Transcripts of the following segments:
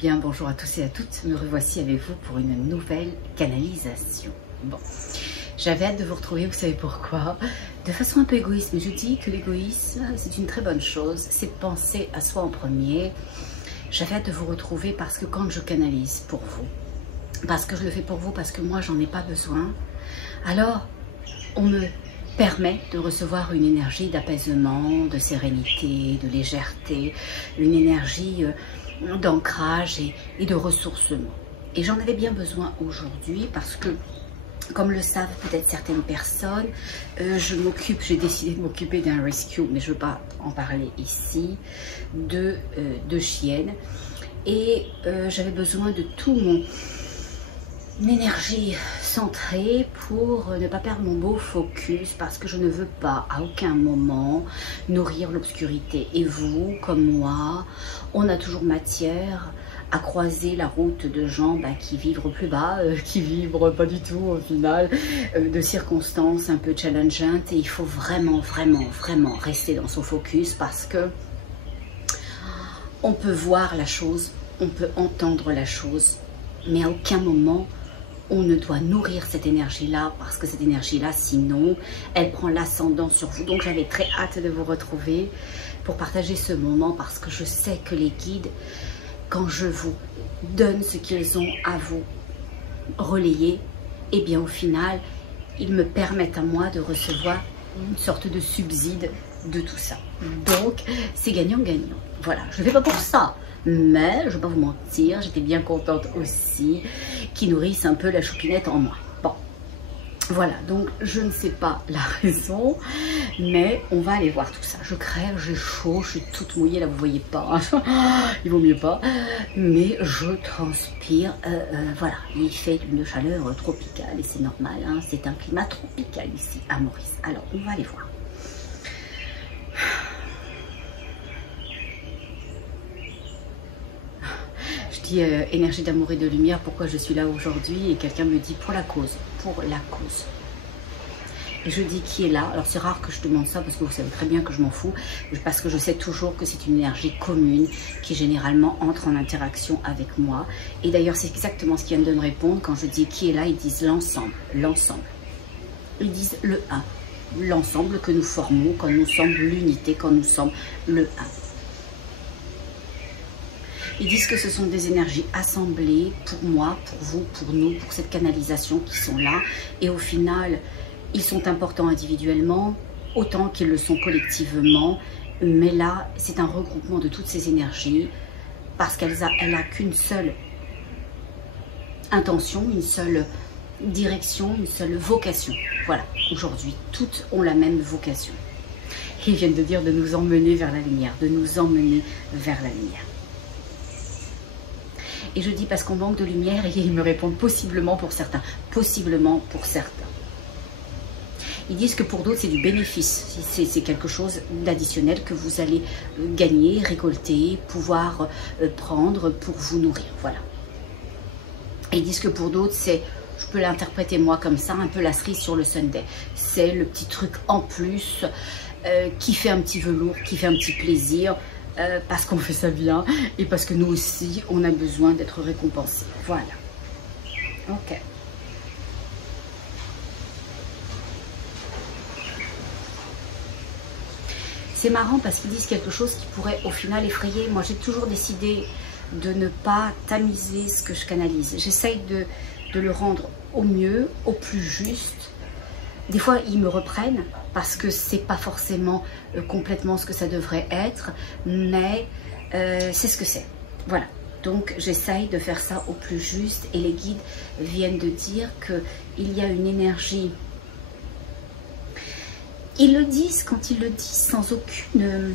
bien, bonjour à tous et à toutes, me revoici avec vous pour une nouvelle canalisation. Bon, j'avais hâte de vous retrouver, vous savez pourquoi? De façon un peu égoïste, mais je dis que l'égoïsme, c'est une très bonne chose, c'est de penser à soi en premier. J'avais hâte de vous retrouver parce que quand je canalise pour vous, parce que je le fais pour vous, parce que moi j'en ai pas besoin, alors on me permet de recevoir une énergie d'apaisement, de sérénité, de légèreté, une énergie d'ancrage et de ressourcement. Et j'en avais bien besoin aujourd'hui parce que, comme le savent peut-être certaines personnes, j'ai décidé de m'occuper d'un rescue, mais je ne veux pas en parler ici, de chiennes. Et j'avais besoin de tout mon énergie centrée pour ne pas perdre mon beau focus, parce que je ne veux pas à aucun moment nourrir l'obscurité. Et vous, comme moi, on a toujours matière à croiser la route de gens qui vibrent plus bas, qui vibrent pas du tout au final, de circonstances un peu challengeantes. Et il faut vraiment rester dans son focus, parce que on peut voir la chose, on peut entendre la chose, mais à aucun moment on ne doit nourrir cette énergie-là, parce que cette énergie-là, sinon, elle prend l'ascendant sur vous. Donc j'avais très hâte de vous retrouver pour partager ce moment, parce que je sais que les guides, quand je vous donne ce qu'ils ont à vous relayer, eh bien au final, ils me permettent à moi de recevoir une sorte de subside de tout ça. Donc c'est gagnant-gagnant. Voilà, je ne le fais pas pour ça, mais je ne vais pas vous mentir, j'étais bien contente aussi qu'ils nourrissent un peu la choupinette en moi. Bon, voilà, donc je ne sais pas la raison, mais on va aller voir tout ça. Je crève, j'ai chaud, je suis toute mouillée, là vous voyez pas, hein. Il vaut mieux pas, mais je transpire. Voilà, il fait une chaleur tropicale et c'est normal, hein. C'est un climat tropical ici à Maurice. Alors on va aller voir. Je dis énergie d'amour et de lumière, pourquoi je suis là aujourd'hui, et quelqu'un me dit pour la cause, pour la cause. Et je dis qui est là. Alors c'est rare que je demande ça, parce que vous savez très bien que je m'en fous, parce que je sais toujours que c'est une énergie commune qui généralement entre en interaction avec moi. Et d'ailleurs c'est exactement ce qu'ils viennent de me répondre quand je dis qui est là. Ils disent l'ensemble, l'ensemble. Ils disent le un, l'ensemble que nous formons quand nous sommes l'unité, quand nous sommes le un. Ils disent que ce sont des énergies assemblées pour moi, pour vous, pour nous, pour cette canalisation qui sont là. Et au final, ils sont importants individuellement, autant qu'ils le sont collectivement. Mais là, c'est un regroupement de toutes ces énergies, parce qu'elle n'a qu'une seule intention, une seule direction, une seule vocation. Voilà, aujourd'hui, toutes ont la même vocation. Ils viennent de dire de nous emmener vers la lumière, de nous emmener vers la lumière. Et je dis parce qu'on manque de lumière, et ils me répondent possiblement pour certains. Possiblement pour certains. Ils disent que pour d'autres, c'est du bénéfice. C'est quelque chose d'additionnel que vous allez gagner, récolter, pouvoir prendre pour vous nourrir. Voilà. Et ils disent que pour d'autres, c'est, je peux l'interpréter moi comme ça, un peu la cerise sur le sundae. C'est le petit truc en plus qui fait un petit velours, qui fait un petit plaisir. Parce qu'on fait ça bien, et parce que nous aussi on a besoin d'être récompensés. Voilà. Ok. C'est marrant parce qu'ils disent quelque chose qui pourrait au final effrayer. Moi j'ai toujours décidé de ne pas tamiser ce que je canalise. J'essaye de le rendre au mieux, au plus juste. Des fois, ils me reprennent parce que c'est pas forcément complètement ce que ça devrait être, mais c'est ce que c'est. Voilà. Donc, j'essaye de faire ça au plus juste, et les guides viennent de dire qu'il y a une énergie. Ils le disent quand ils le disent sans aucune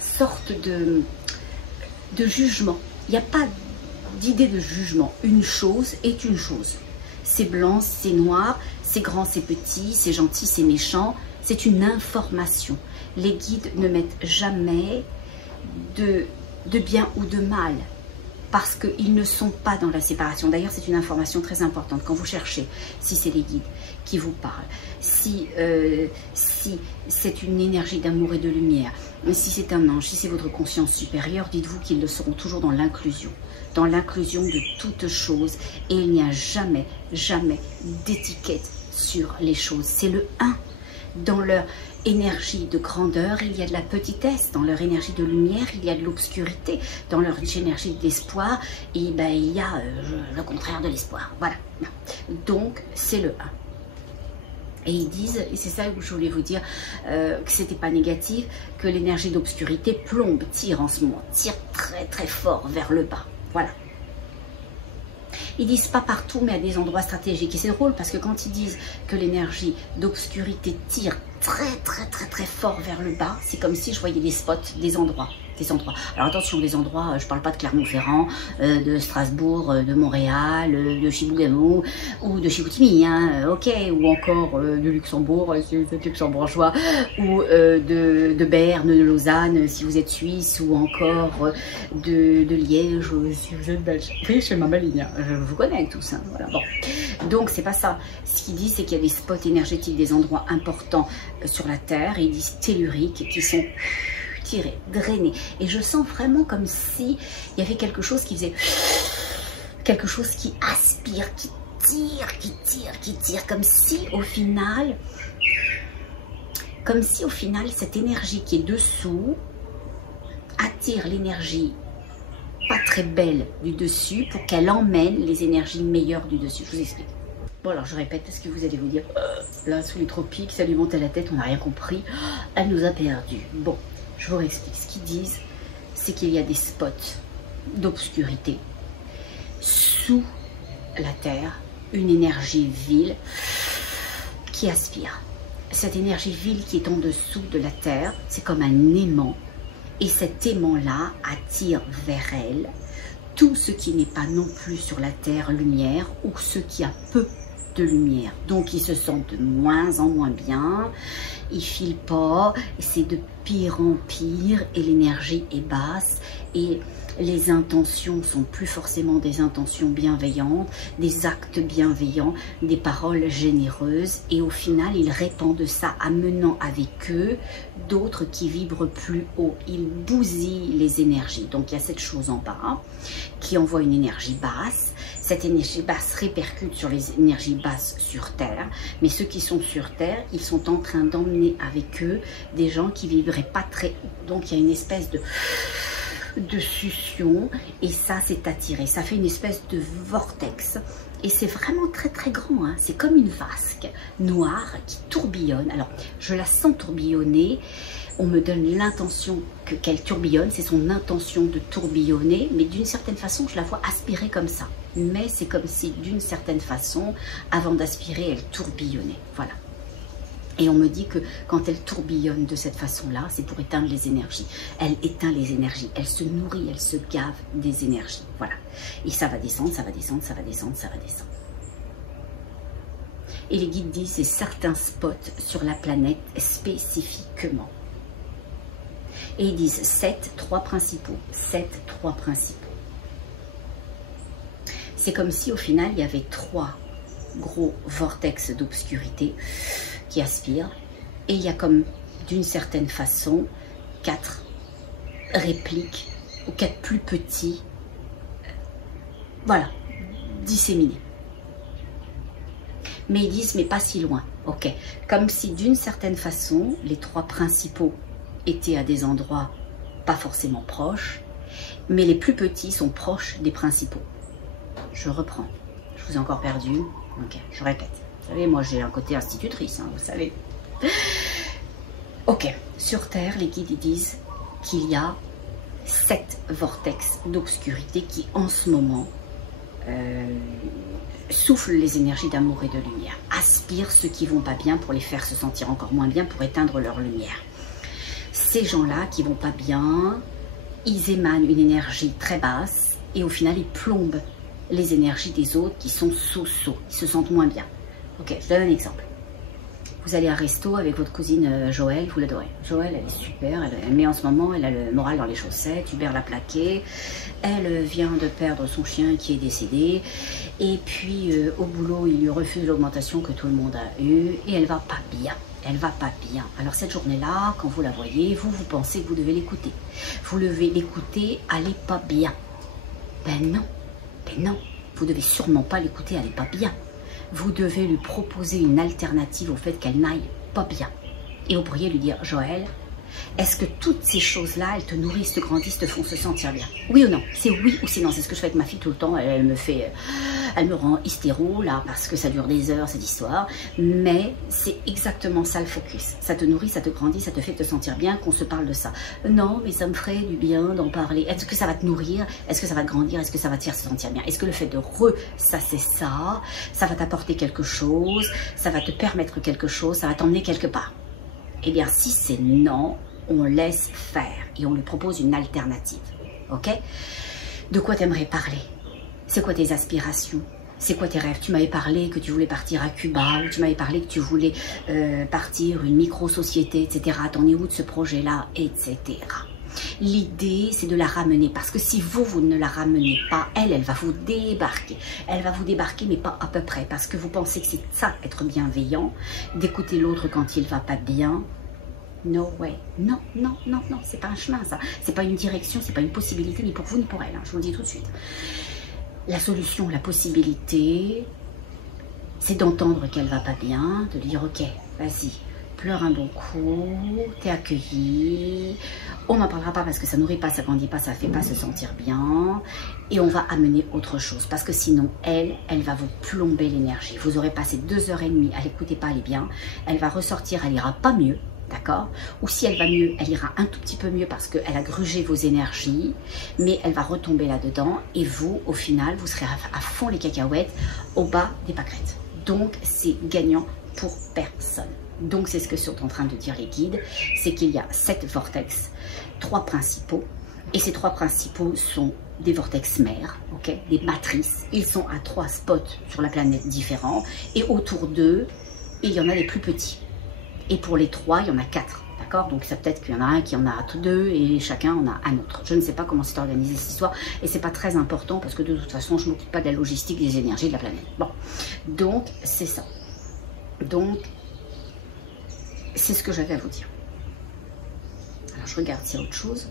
sorte de jugement. Il n'y a pas d'idée de jugement. Une chose est une chose. C'est blanc, c'est noir, c'est grand, c'est petit, c'est gentil, c'est méchant. C'est une information. Les guides ne mettent jamais de bien ou de mal, parce qu'ils ne sont pas dans la séparation. D'ailleurs, c'est une information très importante. Quand vous cherchez, si c'est les guides qui vous parlent, si c'est une énergie d'amour et de lumière, Mais si c'est un ange, si c'est votre conscience supérieure, dites-vous qu'ils le seront toujours dans l'inclusion de toute chose. Et il n'y a jamais, jamais d'étiquette sur les choses. C'est le 1. Dans leur énergie de grandeur, il y a de la petitesse. Dans leur énergie de lumière, il y a de l'obscurité. Dans leur énergie d'espoir, il y a le contraire de l'espoir. Voilà. Donc, c'est le 1. Et ils disent, et c'est ça où je voulais vous dire, que c'était pas négatif, que l'énergie d'obscurité plombe, tire en ce moment, tire très très fort vers le bas. Voilà. Ils disent pas partout, mais à des endroits stratégiques. Et c'est drôle parce que quand ils disent que l'énergie d'obscurité tire très très très très fort vers le bas, c'est comme si je voyais des spots, des endroits. Alors attention, des endroits, je parle pas de Clermont-Ferrand, de Strasbourg, de Montréal, de Chibougamau ou de Chicoutimi, hein, ok, ou encore de Luxembourg, si vous êtes luxembourgeois, ou de Berne, de Lausanne, si vous êtes suisse, ou encore de Liège, si vous êtes belge. Oui, je fais ma maligne, hein. Je vous connais tous, hein, voilà, bon. Donc c'est pas ça. Ce qu'il dit, c'est qu'il y a des spots énergétiques, des endroits importants sur la Terre, et ils disent telluriques, qui sont tirés, drainés. Et je sens vraiment comme si il y avait quelque chose qui faisait, quelque chose qui aspire, qui tire, comme si au final, cette énergie qui est dessous attire l'énergie pas très belle du dessus pour qu'elle emmène les énergies meilleures du dessus. Je vous explique. Bon, alors je répète, est-ce que vous allez vous dire, là sous les tropiques, ça lui monte à la tête, on n'a rien compris, elle nous a perdus. Bon, je vous réexplique. Ce qu'ils disent, c'est qu'il y a des spots d'obscurité sous la terre, une énergie vile qui aspire. Cette énergie vile qui est en dessous de la terre, c'est comme un aimant. Et cet aimant-là attire vers elle tout ce qui n'est pas non plus sur la terre lumière ou ce qui a peu de lumière. Donc ils se sentent de moins en moins bien, ils filent pas, c'est de pire en pire et l'énergie est basse et les intentions sont plus forcément des intentions bienveillantes, des actes bienveillants, des paroles généreuses et au final ils répandent ça amenant avec eux d'autres qui vibrent plus haut. Ils bousillent les énergies. Donc il y a cette chose en bas qui envoie une énergie basse. Cette énergie basse répercute sur les énergies basses sur Terre, mais ceux qui sont sur Terre, ils sont en train d'emmener avec eux des gens qui vivraient pas très haut. Donc il y a une espèce de succion et ça c'est attiré, ça fait une espèce de vortex et c'est vraiment très très grand, hein. C'est comme une vasque noire qui tourbillonne. Alors je la sens tourbillonner, on me donne l'intention qu'elle tourbillonne, c'est son intention de tourbillonner, mais d'une certaine façon je la vois aspirer comme ça, mais c'est comme si d'une certaine façon avant d'aspirer elle tourbillonnait, voilà. Et on me dit que quand elle tourbillonne de cette façon-là, c'est pour éteindre les énergies. Elle éteint les énergies, elle se nourrit, elle se gave des énergies. Voilà. Et ça va descendre, ça va descendre, ça va descendre, ça va descendre. Et les guides disent, c'est certains spots sur la planète spécifiquement. Et ils disent 7, 3 principaux. 7, 3 principaux. C'est comme si au final, il y avait 3 gros vortex d'obscurité qui aspirent, et il y a comme d'une certaine façon 4 répliques ou 4 plus petits, voilà, disséminés. Mais ils disent mais pas si loin, ok, comme si d'une certaine façon les 3 principaux étaient à des endroits pas forcément proches, mais les plus petits sont proches des principaux. Je reprends, je vous ai encore perdu, ok, je répète. Vous savez, moi j'ai un côté institutrice, hein, vous savez. Ok, sur Terre, les guides ils disent qu'il y a 7 vortex d'obscurité qui en ce moment soufflent les énergies d'amour et de lumière, aspirent ceux qui vont pas bien pour les faire se sentir encore moins bien, pour éteindre leur lumière. Ces gens-là qui vont pas bien, ils émanent une énergie très basse et au final ils plombent les énergies des autres qui sont sous-sous, ils se sentent moins bien. Ok, je donne un exemple. Vous allez à un resto avec votre cousine Joël, vous l'adorez. Joël, elle est super, elle met en ce moment, elle a le moral dans les chaussettes, Hubert l'a plaqué, elle vient de perdre son chien qui est décédé, et puis au boulot, il lui refuse l'augmentation que tout le monde a eue, et elle va pas bien. elle va pas bien. Alors cette journée-là, quand vous la voyez, vous pensez que vous devez l'écouter. Vous devez l'écouter, elle n'est pas bien. Ben non, vous devez sûrement pas l'écouter, elle n'est pas bien. Vous devez lui proposer une alternative au fait qu'elle n'aille pas bien. Et vous pourriez lui dire, Joël, est-ce que toutes ces choses-là, elles te nourrissent, te grandissent, te font se sentir bien? Oui ou non? C'est oui ou c'est non. C'est ce que je fais avec ma fille tout le temps. Elle me rend hystéro là parce que ça dure des heures cette histoire. Mais c'est exactement ça le focus. Ça te nourrit, ça te grandit, ça te fait te sentir bien qu'on se parle de ça. Non, mais ça me ferait du bien d'en parler. Est-ce que ça va te nourrir? Est-ce que ça va te grandir? Est-ce que ça va te faire se sentir bien? Est-ce que le fait de ressasser ça, ça va t'apporter quelque chose? Ça va te permettre quelque chose? Ça va t'emmener quelque part? Eh bien, si c'est non, on laisse faire et on lui propose une alternative. Ok? De quoi t'aimerais parler? C'est quoi tes aspirations? C'est quoi tes rêves? Tu m'avais parlé que tu voulais partir à Cuba, ou tu m'avais parlé que tu voulais partir une micro-société, etc. T'en es où de ce projet-là, etc. L'idée, c'est de la ramener, parce que si vous ne la ramenez pas, elle va vous débarquer. Elle va vous débarquer, mais pas à peu près, parce que vous pensez que c'est ça, être bienveillant, d'écouter l'autre quand il va pas bien. No way. Non, c'est pas un chemin, ça. C'est pas une direction, c'est pas une possibilité, ni pour vous, ni pour elle, hein, je vous le dis tout de suite. La solution, la possibilité, c'est d'entendre qu'elle va pas bien, de lui dire, ok, vas-y, pleure un bon coup, t'es accueilli, on n'en parlera pas parce que ça nourrit pas, ça grandit pas, ça fait pas se sentir bien, et on va amener autre chose, parce que sinon, elle va vous plomber l'énergie. Vous aurez passé 2h30, elle n'écoutez pas, elle est bien, elle va ressortir, elle ira pas mieux, d'accord? Ou si elle va mieux, elle ira un tout petit peu mieux parce qu'elle a grugé vos énergies, mais elle va retomber là-dedans, et vous, au final, vous serez à fond les cacahuètes, au bas des pâquerettes. Donc, c'est gagnant pour personne. Donc, c'est ce que sont en train de dire les guides, c'est qu'il y a 7 vortex, 3 principaux, et ces 3 principaux sont des vortex mères, ok, des matrices. Ils sont à 3 spots sur la planète différents, et autour d'eux, il y en a les plus petits. Et pour les 3, il y en a 4, d'accord? Donc, c'est peut-être qu'il y en a un qui en a 2, et chacun en a un autre. Je ne sais pas comment c'est organisé cette histoire, et c'est pas très important, parce que de toute façon, je ne m'occupe pas de la logistique des énergies de la planète. Bon, donc, c'est ça. Donc, c'est ce que j'avais à vous dire. Alors, je regarde s'il y a autre chose.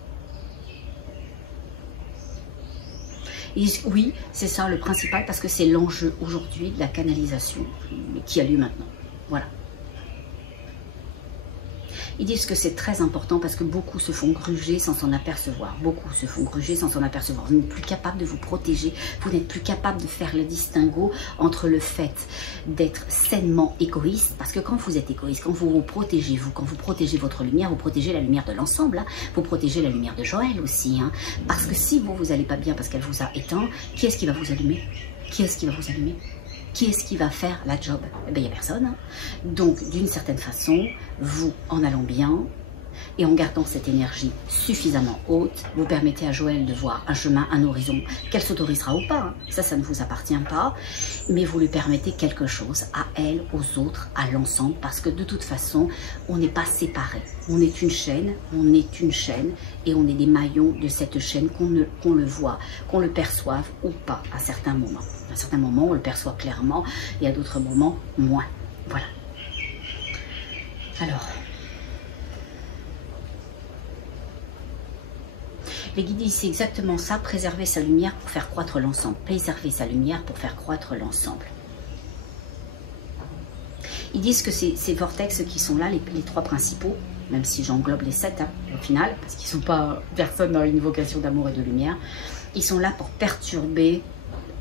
Et oui, c'est ça le principal, parce que c'est l'enjeu aujourd'hui de la canalisation qui a lieu maintenant. Voilà. Ils disent que c'est très important parce que beaucoup se font gruger sans s'en apercevoir. Beaucoup se font gruger sans s'en apercevoir. Vous n'êtes plus capable de vous protéger. Vous n'êtes plus capable de faire le distinguo entre le fait d'être sainement égoïste. Parce que quand vous êtes égoïste, quand vous vous protégez, quand vous protégez votre lumière, vous protégez la lumière de l'ensemble. Hein. Vous protégez la lumière de Joël aussi. Hein. Parce que si vous n'allez pas bien parce qu'elle vous a éteint, qui est-ce qui va vous allumer? Qui est-ce qui va vous allumer? Qui est-ce qui va faire la job? Eh bien, il n'y a personne. Hein. Donc, d'une certaine façon, vous, en allant bien et en gardant cette énergie suffisamment haute, vous permettez à Joël de voir un chemin, un horizon, qu'elle s'autorisera ou pas. Hein. Ça ne vous appartient pas. Mais vous lui permettez quelque chose à elle, aux autres, à l'ensemble. Parce que de toute façon, on n'est pas séparés. On est une chaîne, et on est des maillons de cette chaîne, qu'on le voit, qu'on le perçoive ou pas à certains moments. À certains moments, on le perçoit clairement, et à d'autres moments, moins. Voilà. Alors, les guides disent c'est exactement ça, préserver sa lumière pour faire croître l'ensemble. Préserver sa lumière pour faire croître l'ensemble. Ils disent que ces vortex qui sont là, les 3 principaux, même si j'englobe les 7 hein, au final, parce qu'ils ne sont pas personne dans une vocation d'amour et de lumière, ils sont là pour perturber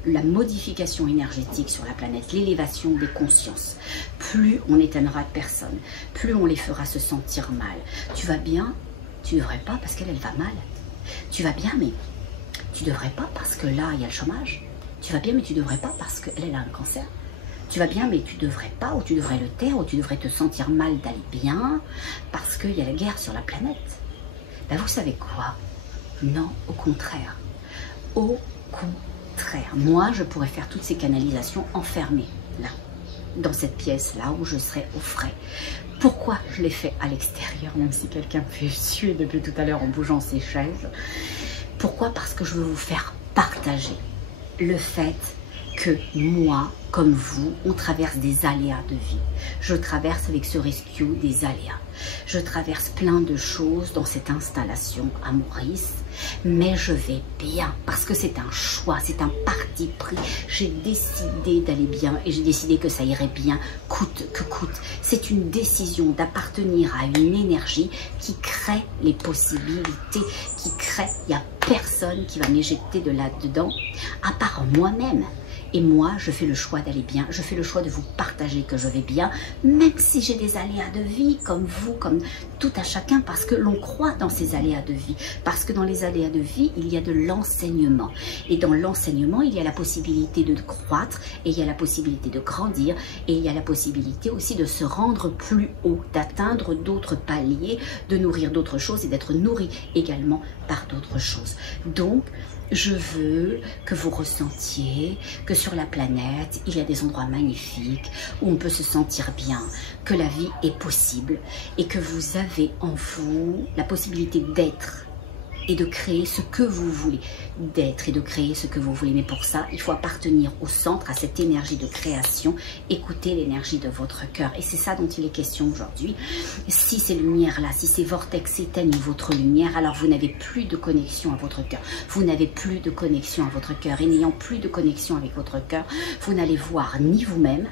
la modification énergétique sur la planète, l'élévation des consciences. Plus on éteignera de personnes, plus on les fera se sentir mal. Tu vas bien, tu ne devrais pas parce qu'elle va mal. Tu vas bien, mais tu ne devrais pas parce que là, il y a le chômage. Tu vas bien, mais tu ne devrais pas parce qu'elle a un cancer. Tu vas bien, mais tu ne devrais pas, ou tu devrais le taire, ou tu devrais te sentir mal d'aller bien parce qu'il y a la guerre sur la planète. Ben, vous savez quoi? Non, au contraire. Au contraire. Moi, je pourrais faire toutes ces canalisations enfermées, là, dans cette pièce-là, où je serais au frais. Pourquoi je l'ai fait à l'extérieur, même si quelqu'un me fait suer depuis tout à l'heure en bougeant ses chaises? Pourquoi? Parce que je veux vous faire partager le fait que moi, comme vous, on traverse des aléas de vie. Je traverse avec ce rescue des aléas. Je traverse plein de choses dans cette installation à Maurice, mais je vais bien parce que c'est un choix, c'est un parti pris. J'ai décidé d'aller bien et j'ai décidé que ça irait bien coûte que coûte. C'est une décision d'appartenir à une énergie qui crée les possibilités, qui crée, il n'y a personne qui va m'éjecter de là-dedans à part moi-même. Et moi, je fais le choix d'aller bien, je fais le choix de vous partager que je vais bien, même si j'ai des aléas de vie, comme vous, comme tout à chacun, parce que l'on croit dans ces aléas de vie. Parce que dans les aléas de vie, il y a de l'enseignement. Et dans l'enseignement, il y a la possibilité de croître, et il y a la possibilité de grandir, et il y a la possibilité aussi de se rendre plus haut, d'atteindre d'autres paliers, de nourrir d'autres choses et d'être nourri également par d'autres choses. Donc, je veux que vous ressentiez que sur la planète, il y a des endroits magnifiques où on peut se sentir bien, que la vie est possible et que vous avez en vous la possibilité d'être et de créer ce que vous voulez, d'être et de créer ce que vous voulez. Mais pour ça, il faut appartenir au centre, à cette énergie de création, écouter l'énergie de votre cœur. Et c'est ça dont il est question aujourd'hui. Si ces lumières-là, si ces vortex éteignent votre lumière, alors vous n'avez plus de connexion à votre cœur. Vous n'avez plus de connexion à votre cœur. Et n'ayant plus de connexion avec votre cœur, vous n'allez voir ni vous-même,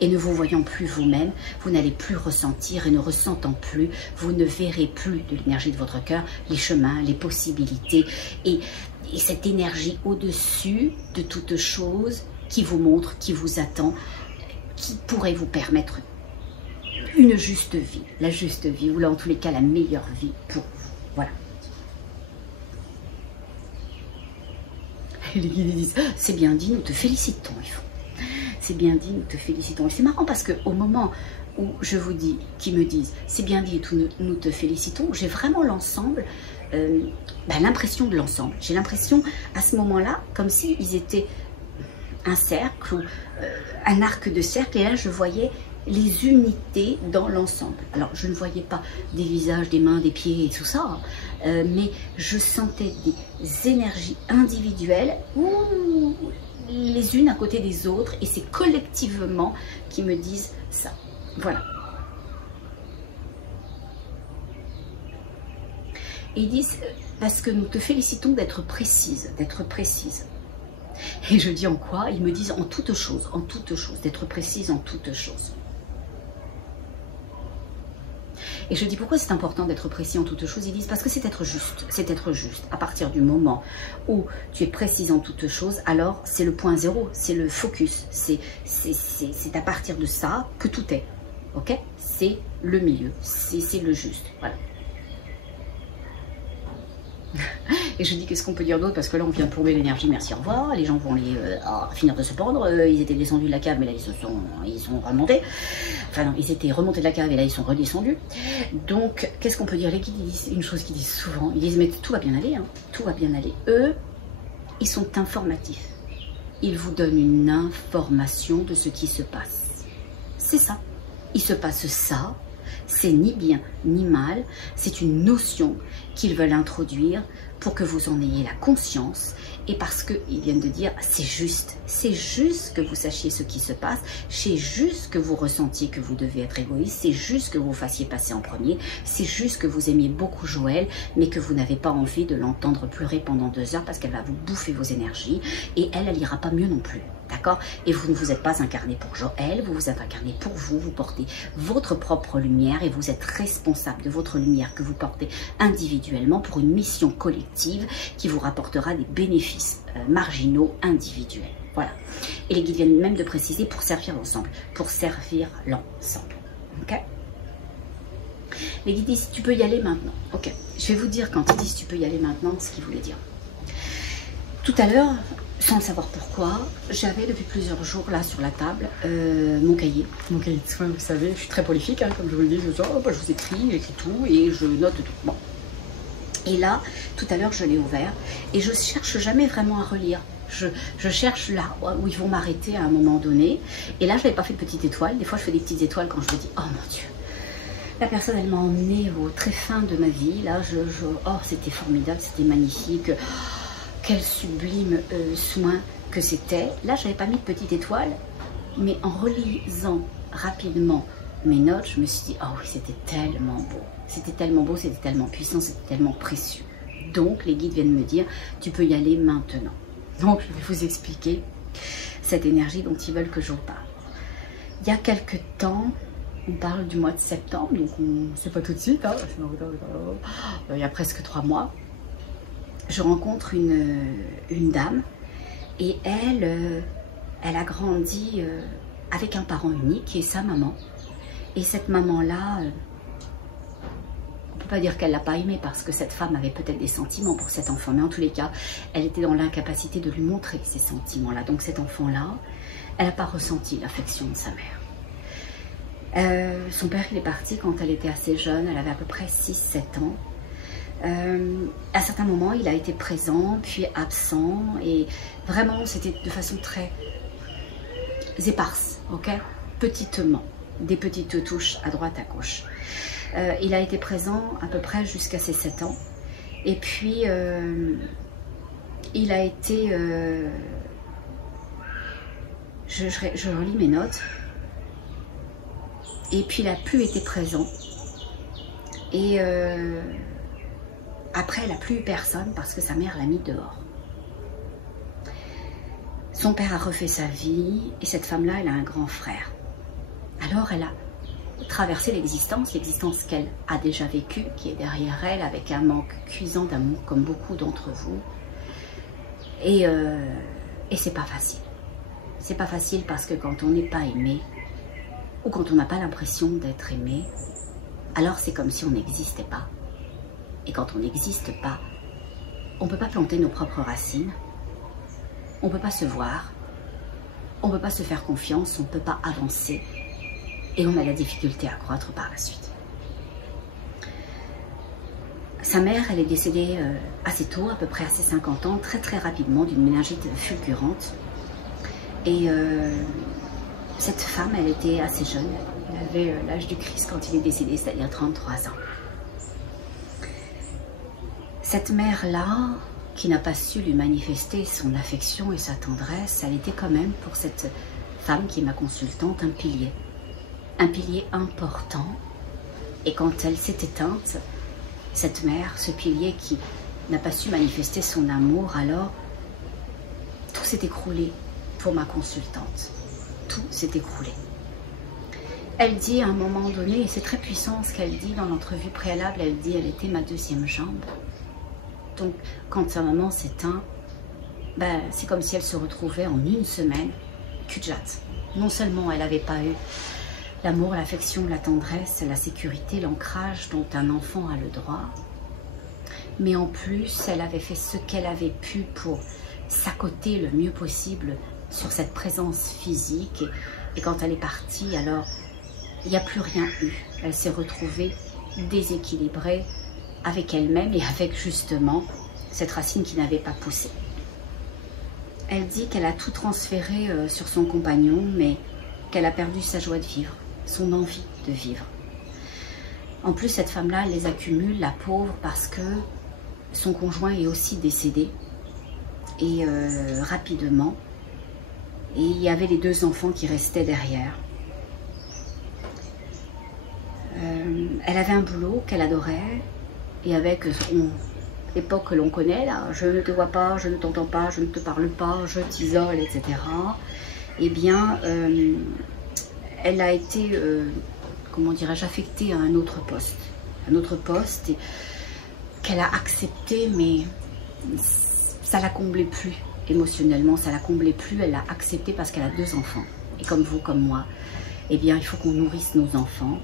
et ne vous voyant plus vous-même, vous n'allez plus ressentir, et ne ressentant plus, vous ne verrez plus de l'énergie de votre cœur, les chemins, les possibilités, et cette énergie au-dessus de toute chose qui vous montre, qui vous attend, qui pourrait vous permettre une juste vie, la juste vie, ou là en tous les cas la meilleure vie pour vous. Voilà. Et les guides disent, c'est bien dit, nous te félicitons, il faut. C'est bien dit, nous te félicitons. Et c'est marrant parce qu'au moment où je vous dis, qu'ils me disent, c'est bien dit, nous te félicitons, j'ai vraiment l'ensemble, l'impression de l'ensemble. J'ai l'impression à ce moment-là, comme s'ils étaient un cercle ou un arc de cercle, et là je voyais les unités dans l'ensemble. Alors je ne voyais pas des visages, des mains, des pieds et tout ça, mais je sentais des énergies individuelles les unes à côté des autres, et c'est collectivement qui me disent ça. Voilà. Et ils disent, parce que nous te félicitons d'être précise, Et je dis en quoi? Ils me disent en toute chose, d'être précise en toute chose. Et je dis pourquoi c'est important d'être précis en toutes choses. Ils disent parce que c'est être juste, À partir du moment où tu es précis en toutes choses, alors c'est le point zéro, c'est le focus. C'est à partir de ça que tout est. Ok? C'est le milieu, c'est le juste. Voilà. Et je dis qu'est-ce qu'on peut dire d'autre, parce que là on vient de plomber l'énergie, merci, au revoir, les gens vont finir de se pendre, ils étaient descendus de la cave mais là ils sont remontés, enfin non, ils étaient remontés de la cave et là ils sont redescendus. Donc qu'est-ce qu'on peut dire? Les guides disent une chose qu'ils disent souvent, ils disent mais tout va bien aller, hein, tout va bien aller. Eux, ils sont informatifs, ils vous donnent une information de ce qui se passe, c'est ça, il se passe ça. C'est ni bien ni mal, c'est une notion qu'ils veulent introduire pour que vous en ayez la conscience, et parce qu'ils viennent de dire c'est juste que vous sachiez ce qui se passe, c'est juste que vous ressentiez que vous devez être égoïste, c'est juste que vous fassiez passer en premier, c'est juste que vous aimiez beaucoup Joël, mais que vous n'avez pas envie de l'entendre pleurer pendant 2 heures parce qu'elle va vous bouffer vos énergies, et elle ira pas mieux non plus. D'accord? Et vous ne vous êtes pas incarné pour Joël, vous vous êtes incarné pour vous, vous portez votre propre lumière et vous êtes responsable de votre lumière que vous portez individuellement pour une mission collective qui vous rapportera des bénéfices marginaux individuels. Voilà. Et les guides viennent même de préciser pour servir l'ensemble. Pour servir l'ensemble. Ok? Les guides disent tu peux y aller maintenant. Ok. Je vais vous dire quand ils disent tu peux y aller maintenant ce qu'ils voulaient dire. Tout à l'heure, sans le savoir pourquoi, j'avais depuis plusieurs jours là sur la table mon cahier de soins, vous savez, je suis très prolifique, hein, comme je vous le dis, je vous écris, j'écris tout et je note tout. Bon. Et là, tout à l'heure, je l'ai ouvert et je cherche jamais vraiment à relire. Je cherche là où ils vont m'arrêter à un moment donné. Et là, je n'avais pas fait de petite étoile. Des fois, je fais des petites étoiles quand je me dis, oh mon Dieu. La personne, elle m'a emmenée au très fin de ma vie. Là, oh, c'était formidable, c'était magnifique. quel sublime soin que c'était. Là, je n'avais pas mis de petite étoile, mais en relisant rapidement mes notes, je me suis dit, oh oui, c'était tellement beau. C'était tellement beau, c'était tellement puissant, c'était tellement précieux. Donc, les guides viennent me dire, tu peux y aller maintenant. Donc, je vais vous expliquer cette énergie dont ils veulent que je vous parle. Il y a quelques temps, on parle du mois de septembre, donc c'est pas tout de suite, hein, il y a presque 3 mois, je rencontre une dame et elle a grandi avec un parent unique qui est sa maman. Et cette maman-là, on ne peut pas dire qu'elle ne l'a pas aimée parce que cette femme avait peut-être des sentiments pour cet enfant, mais en tous les cas, elle était dans l'incapacité de lui montrer ces sentiments-là. Donc cet enfant-là, elle n'a pas ressenti l'affection de sa mère. Son père, il est parti quand elle était assez jeune, elle avait à peu près 6-7 ans. À certains moments, il a été présent, puis absent, et vraiment, c'était de façon très éparse, ok, petitement, des petites touches à droite, à gauche. Il a été présent à peu près jusqu'à ses 7 ans, et puis il a été, je relis mes notes, et puis il n'a plus été présent, et après, elle n'a plus eu personne parce que sa mère l'a mis dehors. Son père a refait sa vie et cette femme-là, elle a un grand frère. Alors, elle a traversé l'existence qu'elle a déjà vécue, qui est derrière elle, avec un manque cuisant d'amour, comme beaucoup d'entre vous. Et c'est pas facile. C'est pas facile parce que quand on n'est pas aimé, ou quand on n'a pas l'impression d'être aimé, alors c'est comme si on n'existait pas. Et quand on n'existe pas, on ne peut pas planter nos propres racines, on ne peut pas se voir, on ne peut pas se faire confiance, on ne peut pas avancer et on a la difficulté à croître par la suite. Sa mère, elle est décédée assez tôt, à peu près à ses 50 ans, très rapidement, d'une méningite fulgurante. Et cette femme, elle était assez jeune, elle avait l'âge du Christ quand il est décédé, c'est-à-dire 33 ans. Cette mère-là, qui n'a pas su lui manifester son affection et sa tendresse, elle était quand même pour cette femme qui est ma consultante un pilier important. Et quand elle s'est éteinte, cette mère, ce pilier qui n'a pas su manifester son amour, alors tout s'est écroulé pour ma consultante. Tout s'est écroulé. Elle dit à un moment donné, et c'est très puissant ce qu'elle dit dans l'entrevue préalable, elle dit, elle était ma deuxième jambe. Donc, quand sa maman s'éteint, ben, c'est comme si elle se retrouvait en une semaine cul-de-jatte. Non seulement elle n'avait pas eu l'amour, l'affection, la tendresse, la sécurité, l'ancrage dont un enfant a le droit, mais en plus, elle avait fait ce qu'elle avait pu pour s'accoter le mieux possible sur cette présence physique. Et quand elle est partie, alors, il n'y a plus rien eu. Elle s'est retrouvée déséquilibrée, avec elle-même et avec justement cette racine qui n'avait pas poussé. Elle dit qu'elle a tout transféré sur son compagnon, mais qu'elle a perdu sa joie de vivre, son envie de vivre. En plus, cette femme-là, elle les accumule, la pauvre, parce que son conjoint est aussi décédé, et rapidement, et il y avait les 2 enfants qui restaient derrière. Elle avait un boulot qu'elle adorait, et avec l'époque que l'on connaît, là, je ne te vois pas, je ne t'entends pas, je ne te parle pas, je t'isole, etc. Eh bien, elle a été, comment dirais-je, affectée à un autre poste qu'elle a accepté, mais ça la comblait plus émotionnellement, ça la comblait plus, elle l'a accepté parce qu'elle a 2 enfants. Et comme vous, comme moi, eh bien, il faut qu'on nourrisse nos enfants,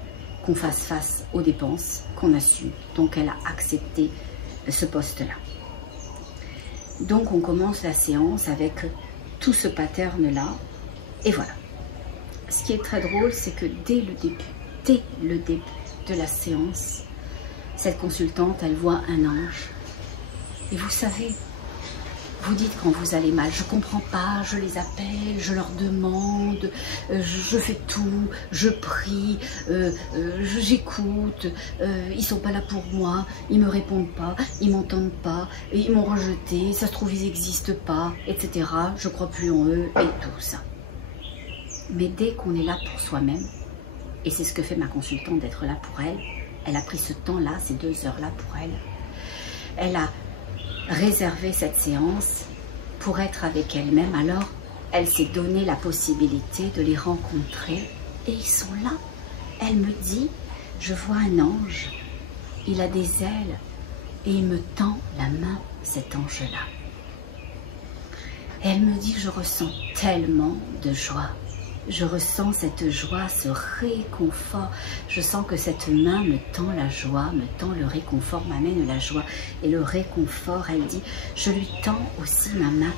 qu'on fasse face aux dépenses qu'on assume. Donc, elle a accepté ce poste-là. Donc, on commence la séance avec tout ce pattern-là. Et voilà. Ce qui est très drôle, c'est que dès le début de la séance, cette consultante, elle voit un ange. Et vous savez, Vous dites quand vous allez mal, je comprends pas, je les appelle, je leur demande, je fais tout, je prie, j'écoute, ils sont pas là pour moi, ils me répondent pas, ils m'entendent pas, ils m'ont rejeté, ça se trouve ils n'existent pas, etc. Je crois plus en eux et tout ça. Mais dès qu'on est là pour soi-même, et c'est ce que fait ma consultante d'être là pour elle, elle a pris ce temps-là, ces 2 heures-là pour elle, elle a réservé cette séance pour être avec elle-même. Alors elle s'est donné la possibilité de les rencontrer et ils sont là. Elle me dit, je vois un ange, il a des ailes et il me tend la main, cet ange-là. Et elle me dit, je ressens tellement de joie. Je ressens cette joie, ce réconfort. Je sens que cette main me tend la joie, me tend le réconfort, m'amène la joie et le réconfort. Elle dit, je lui tends aussi ma main.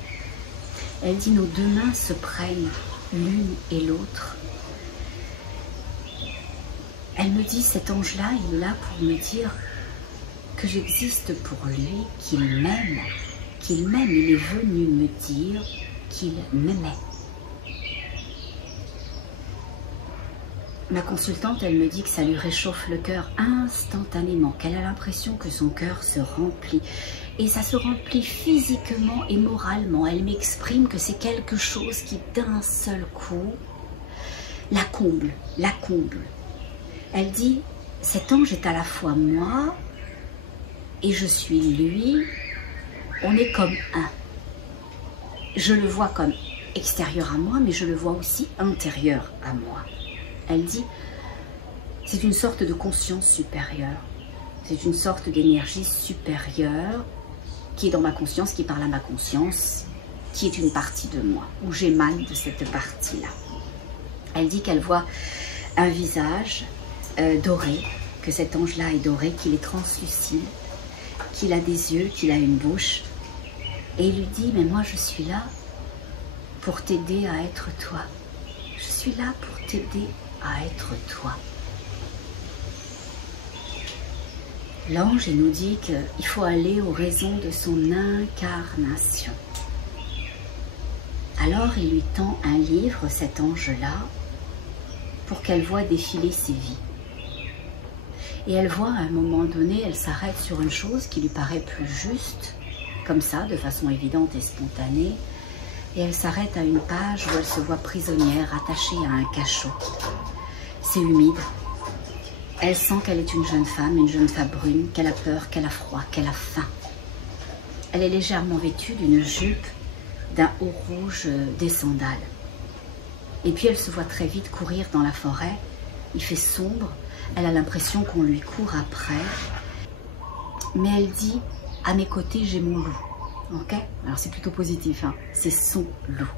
Elle dit, nos 2 mains se prennent l'une et l'autre. Elle me dit, cet ange-là, il est là pour me dire que j'existe pour lui, qu'il m'aime. Il est venu me dire qu'il m'aimait. Ma consultante, elle me dit que ça lui réchauffe le cœur instantanément, qu'elle a l'impression que son cœur se remplit. Et ça se remplit physiquement et moralement. Elle m'exprime que c'est quelque chose qui, d'un seul coup, la comble, la comble. Elle dit, cet ange est à la fois moi et je suis lui. On est comme un. Je le vois comme extérieur à moi, mais je le vois aussi intérieur à moi. Elle dit, c'est une sorte de conscience supérieure, c'est une sorte d'énergie supérieure qui est dans ma conscience, qui parle à ma conscience, qui est une partie de moi, où j'émane de cette partie-là. Elle dit qu'elle voit un visage doré, que cet ange-là est doré, qu'il est translucide, qu'il a des yeux, qu'il a une bouche, et il lui dit, mais moi je suis là pour t'aider à être toi. Je suis là pour t'aider à être toi. L'ange, il nous dit qu'il faut aller aux raisons de son incarnation. Alors il lui tend un livre, cet ange-là, pour qu'elle voie défiler ses vies. Et elle voit à un moment donné, elle s'arrête sur une chose qui lui paraît plus juste, comme ça, de façon évidente et spontanée, et elle s'arrête à une page où elle se voit prisonnière, attachée à un cachot. C'est humide. Elle sent qu'elle est une jeune femme brune, qu'elle a peur, qu'elle a froid, qu'elle a faim. Elle est légèrement vêtue d'une jupe, d'un haut rouge, des sandales. Et puis elle se voit très vite courir dans la forêt. Il fait sombre. Elle a l'impression qu'on lui court après. Mais elle dit, à mes côtés, j'ai mon loup. Ok? Alors c'est plutôt positif, hein? C'est son loup.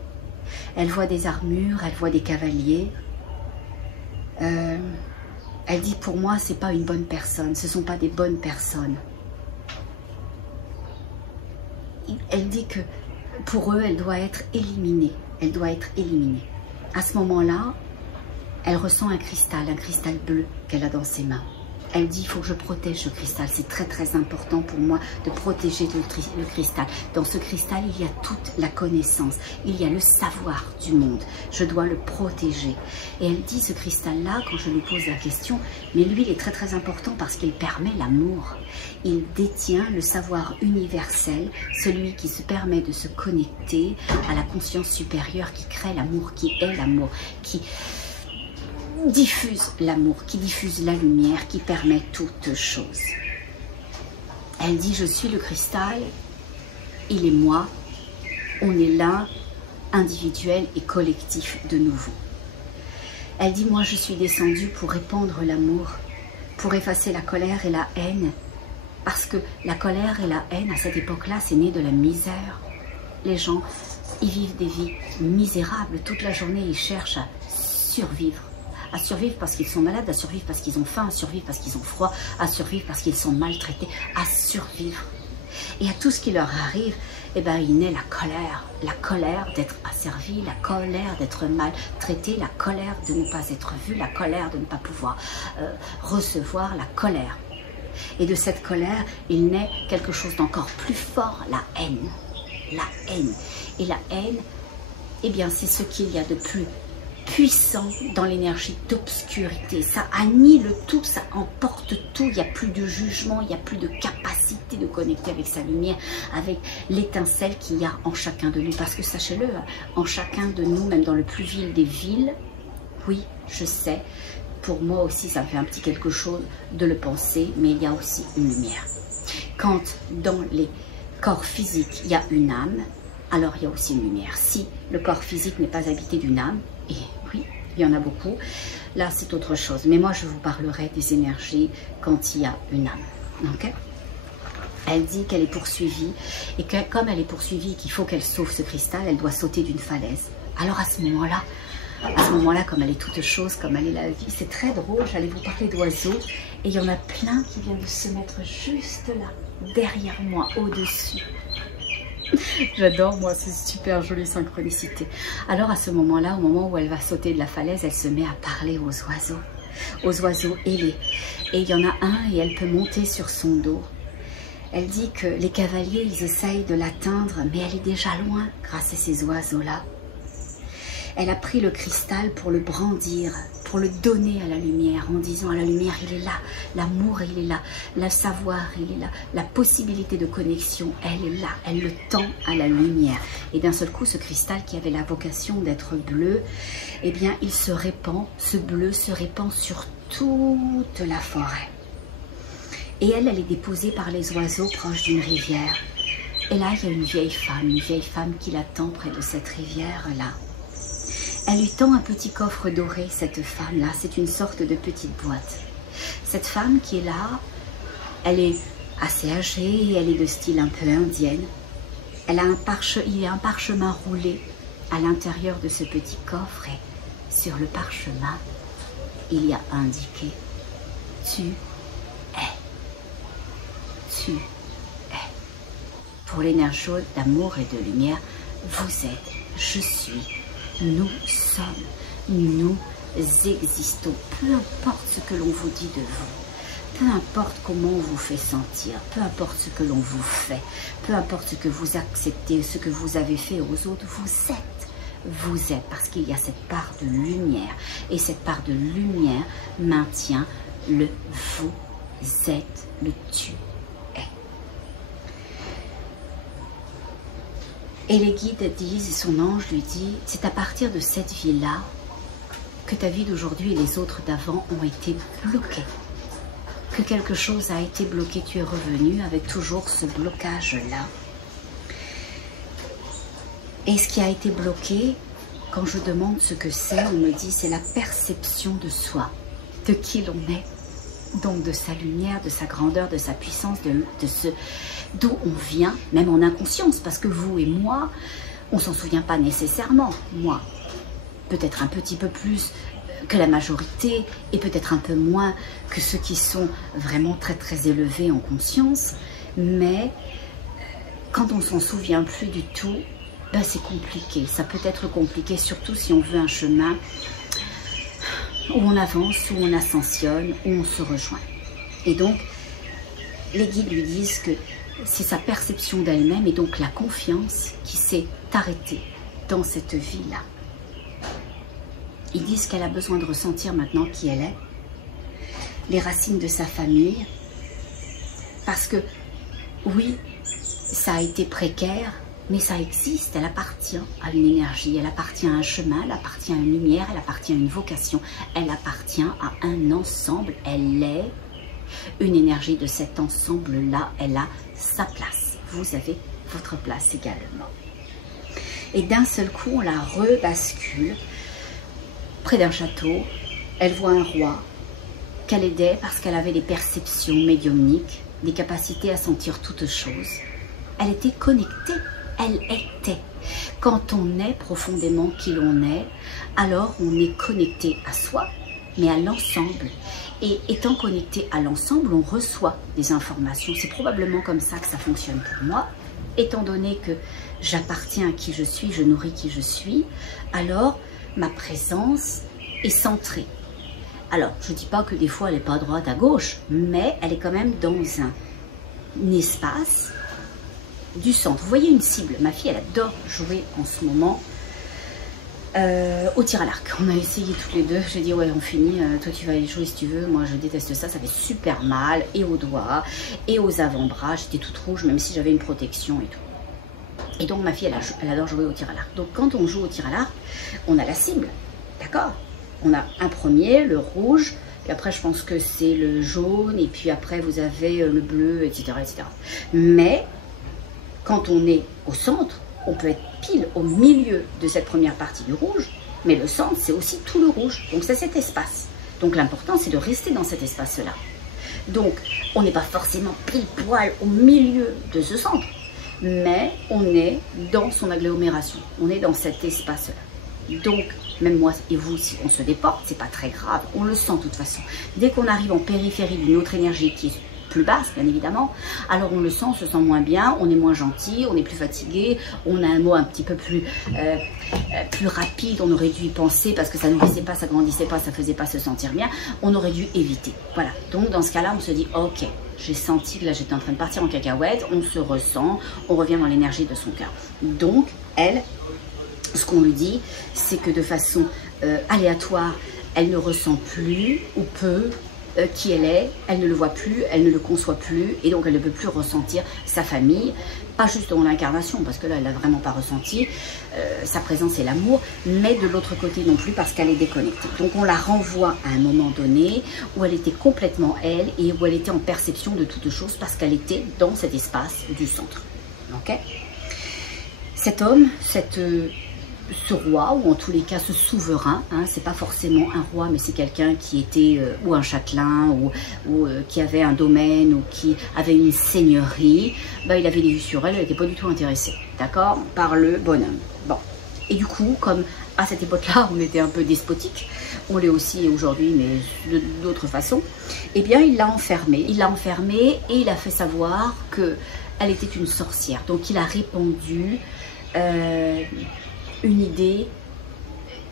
Elle voit des armures, elle voit des cavaliers. Elle dit, pour moi, c'est pas une bonne personne. Ce ne sont pas des bonnes personnes. Elle dit que pour eux, elle doit être éliminée. Elle doit être éliminée. À ce moment-là, elle ressent un cristal bleu qu'elle a dans ses mains. Elle dit, il faut que je protège ce cristal. C'est très très important pour moi de protéger le cristal. Dans ce cristal, il y a toute la connaissance. Il y a le savoir du monde. Je dois le protéger. Et elle dit, ce cristal-là, quand je lui pose la question, mais lui, il est très très important parce qu'il permet l'amour. Il détient le savoir universel, celui qui se permet de se connecter à la conscience supérieure qui crée l'amour, qui est l'amour, qui diffuse l'amour, qui diffuse la lumière, qui permet toutes choses. Elle dit, je suis le cristal, il est moi, on est l'un, individuel et collectif de nouveau. Elle dit, moi je suis descendue pour répandre l'amour, pour effacer la colère et la haine, parce que la colère et la haine, à cette époque-là, c'est né de la misère. Les gens, ils vivent des vies misérables, toute la journée, ils cherchent à survivre parce qu'ils sont malades, à survivre parce qu'ils ont faim, à survivre parce qu'ils ont froid, à survivre parce qu'ils sont maltraités, à survivre. Et à tout ce qui leur arrive, eh ben, il naît la colère d'être asservi, la colère d'être maltraité, la colère de ne pas être vu, la colère de ne pas pouvoir recevoir, la colère. Et de cette colère, il naît quelque chose d'encore plus fort, la haine. la haine. Et la haine, eh bien, c'est ce qu'il y a de plus puissant dans l'énergie d'obscurité. Ça annihile tout, ça emporte tout. Il n'y a plus de jugement, il n'y a plus de capacité de connecter avec sa lumière, avec l'étincelle qu'il y a en chacun de nous. Parce que sachez-le, en chacun de nous, même dans le plus vil des villes, oui, je sais, pour moi aussi, ça me fait un petit quelque chose de le penser, mais il y a aussi une lumière. Quand dans les corps physiques, il y a une âme, alors il y a aussi une lumière. Si le corps physique n'est pas habité d'une âme, et oui, il y en a beaucoup, là c'est autre chose. Mais moi je vous parlerai des énergies quand il y a une âme. Okay? Elle dit qu'elle est poursuivie, et que comme elle est poursuivie et qu'il faut qu'elle sauve ce cristal, elle doit sauter d'une falaise. Alors à ce moment-là, comme elle est toute chose, comme elle est la vie, c'est très drôle, j'allais vous parler d'oiseaux, et il y en a plein qui viennent de se mettre juste là, derrière moi, au-dessus. J'adore, moi, c'est super jolie synchronicité. Alors à ce moment-là, au moment où elle va sauter de la falaise, elle se met à parler aux oiseaux ailés. Et il y en a un, et elle peut monter sur son dos. Elle dit que les cavaliers, ils essayent de l'atteindre, mais elle est déjà loin grâce à ces oiseaux-là. Elle a pris le cristal pour le brandir, pour le donner à la lumière, en disant à la lumière, il est là, l'amour, il est là, le savoir, il est là, la possibilité de connexion, elle est là, elle le tend à la lumière. Et d'un seul coup, ce cristal qui avait la vocation d'être bleu, eh bien, il se répand, ce bleu se répand sur toute la forêt. Et elle est déposée par les oiseaux proche d'une rivière. Et là, il y a une vieille femme qui l'attend près de cette rivière-là. Elle lui tend un petit coffre doré, cette femme-là. C'est une sorte de petite boîte. Cette femme qui est là, elle est assez âgée, elle est de style un peu indienne. Elle a il y a un parchemin roulé à l'intérieur de ce petit coffre. Et sur le parchemin, il y a indiqué « Tu es. Tu es. » Pour l'énergie d'amour et de lumière, vous êtes, je suis. Nous sommes, nous existons, peu importe ce que l'on vous dit de vous, peu importe comment on vous fait sentir, peu importe ce que l'on vous fait, peu importe ce que vous acceptez, ce que vous avez fait aux autres, vous êtes, parce qu'il y a cette part de lumière, et cette part de lumière maintient le vous êtes, le tu es. Et les guides disent, et son ange lui dit, c'est à partir de cette vie-là que ta vie d'aujourd'hui et les autres d'avant ont été bloquées. Que quelque chose a été bloqué, tu es revenu avec toujours ce blocage-là. Et ce qui a été bloqué, quand je demande ce que c'est, on me dit c'est la perception de soi, de qui l'on est. Donc de sa lumière, de sa grandeur, de sa puissance, de ce d'où on vient, même en inconscience, parce que vous et moi, on ne s'en souvient pas nécessairement. Moi, peut-être un petit peu plus que la majorité, et peut-être un peu moins que ceux qui sont vraiment très très élevés en conscience, mais quand on ne s'en souvient plus du tout, ben c'est compliqué. Ça peut être compliqué, surtout si on veut un chemin où on avance, où on ascensionne, où on se rejoint. Et donc, les guides lui disent que c'est sa perception d'elle-même et donc la confiance qui s'est arrêtée dans cette vie-là. Ils disent qu'elle a besoin de ressentir maintenant qui elle est, les racines de sa famille, parce que oui, ça a été précaire, mais ça existe, elle appartient à une énergie, elle appartient à un chemin, elle appartient à une lumière, elle appartient à une vocation, elle appartient à un ensemble, elle est une énergie de cet ensemble-là, elle a sa place. Vous avez votre place également. Et d'un seul coup, on la rebascule près d'un château, elle voit un roi qu'elle aidait parce qu'elle avait des perceptions médiumniques, des capacités à sentir toutes choses. Elle était connectée. Elle était. Quand on est profondément qui l'on est, alors on est connecté à soi, mais à l'ensemble. Et étant connecté à l'ensemble, on reçoit des informations. C'est probablement comme ça que ça fonctionne pour moi. Étant donné que j'appartiens à qui je suis, je nourris qui je suis, alors ma présence est centrée. Alors, je ne dis pas que des fois elle n'est pas à droite, à gauche, mais elle est quand même dans un espace du centre. Vous voyez une cible. Ma fille, elle adore jouer en ce moment au tir à l'arc. On a essayé toutes les deux. J'ai dit ouais, on finit. Toi, tu vas y jouer si tu veux. Moi, je déteste ça. Ça fait super mal et aux doigts et aux avant-bras. J'étais toute rouge, même si j'avais une protection et tout. Et donc ma fille, elle adore jouer au tir à l'arc. Donc quand on joue au tir à l'arc, on a la cible, d'accord? On a un premier, le rouge, puis après je pense que c'est le jaune, et puis après vous avez le bleu, etc., etc. Mais quand on est au centre, on peut être pile au milieu de cette première partie du rouge, mais le centre c'est aussi tout le rouge, donc c'est cet espace. Donc l'important c'est de rester dans cet espace-là. Donc on n'est pas forcément pile poil au milieu de ce centre, mais on est dans son agglomération, on est dans cet espace-là. Donc, même moi et vous, si on se déporte, c'est pas très grave, on le sent de toute façon. Dès qu'on arrive en périphérie d'une autre énergie qui est plus basse, bien évidemment, alors on le sent, on se sent moins bien, on est moins gentil, on est plus fatigué, on a un mot un petit peu plus rapide, on aurait dû y penser parce que ça ne nourrissait pas, ça grandissait pas, ça faisait pas se sentir bien, on aurait dû éviter. Voilà, donc dans ce cas-là, on se dit, ok, j'ai senti que là j'étais en train de partir en cacahuète, on se ressent, on revient dans l'énergie de son cœur. Donc, elle, ce qu'on lui dit, c'est que de façon aléatoire, elle ne ressent plus ou peu qui elle est, elle ne le voit plus, elle ne le conçoit plus, et donc elle ne peut plus ressentir sa famille, pas juste dans l'incarnation, parce que là elle n'a vraiment pas ressenti sa présence et l'amour, mais de l'autre côté non plus, parce qu'elle est déconnectée. Donc on la renvoie à un moment donné où elle était complètement elle, et où elle était en perception de toutes choses, parce qu'elle était dans cet espace du centre. Ok? Cet homme, ce roi, ou en tous les cas ce souverain, hein, c'est pas forcément un roi, mais c'est quelqu'un qui était ou un châtelain, ou qui avait un domaine, ou qui avait une seigneurie, bah, il avait des vues sur elle, elle n'était pas du tout intéressée, d'accord, par le bonhomme. Bon, et du coup, comme à cette époque-là, on était un peu despotique, on l'est aussi aujourd'hui, mais d'autres façons, eh bien, il l'a enfermée. Il l'a enfermée et il a fait savoir qu'elle était une sorcière. Donc, il a répandu une idée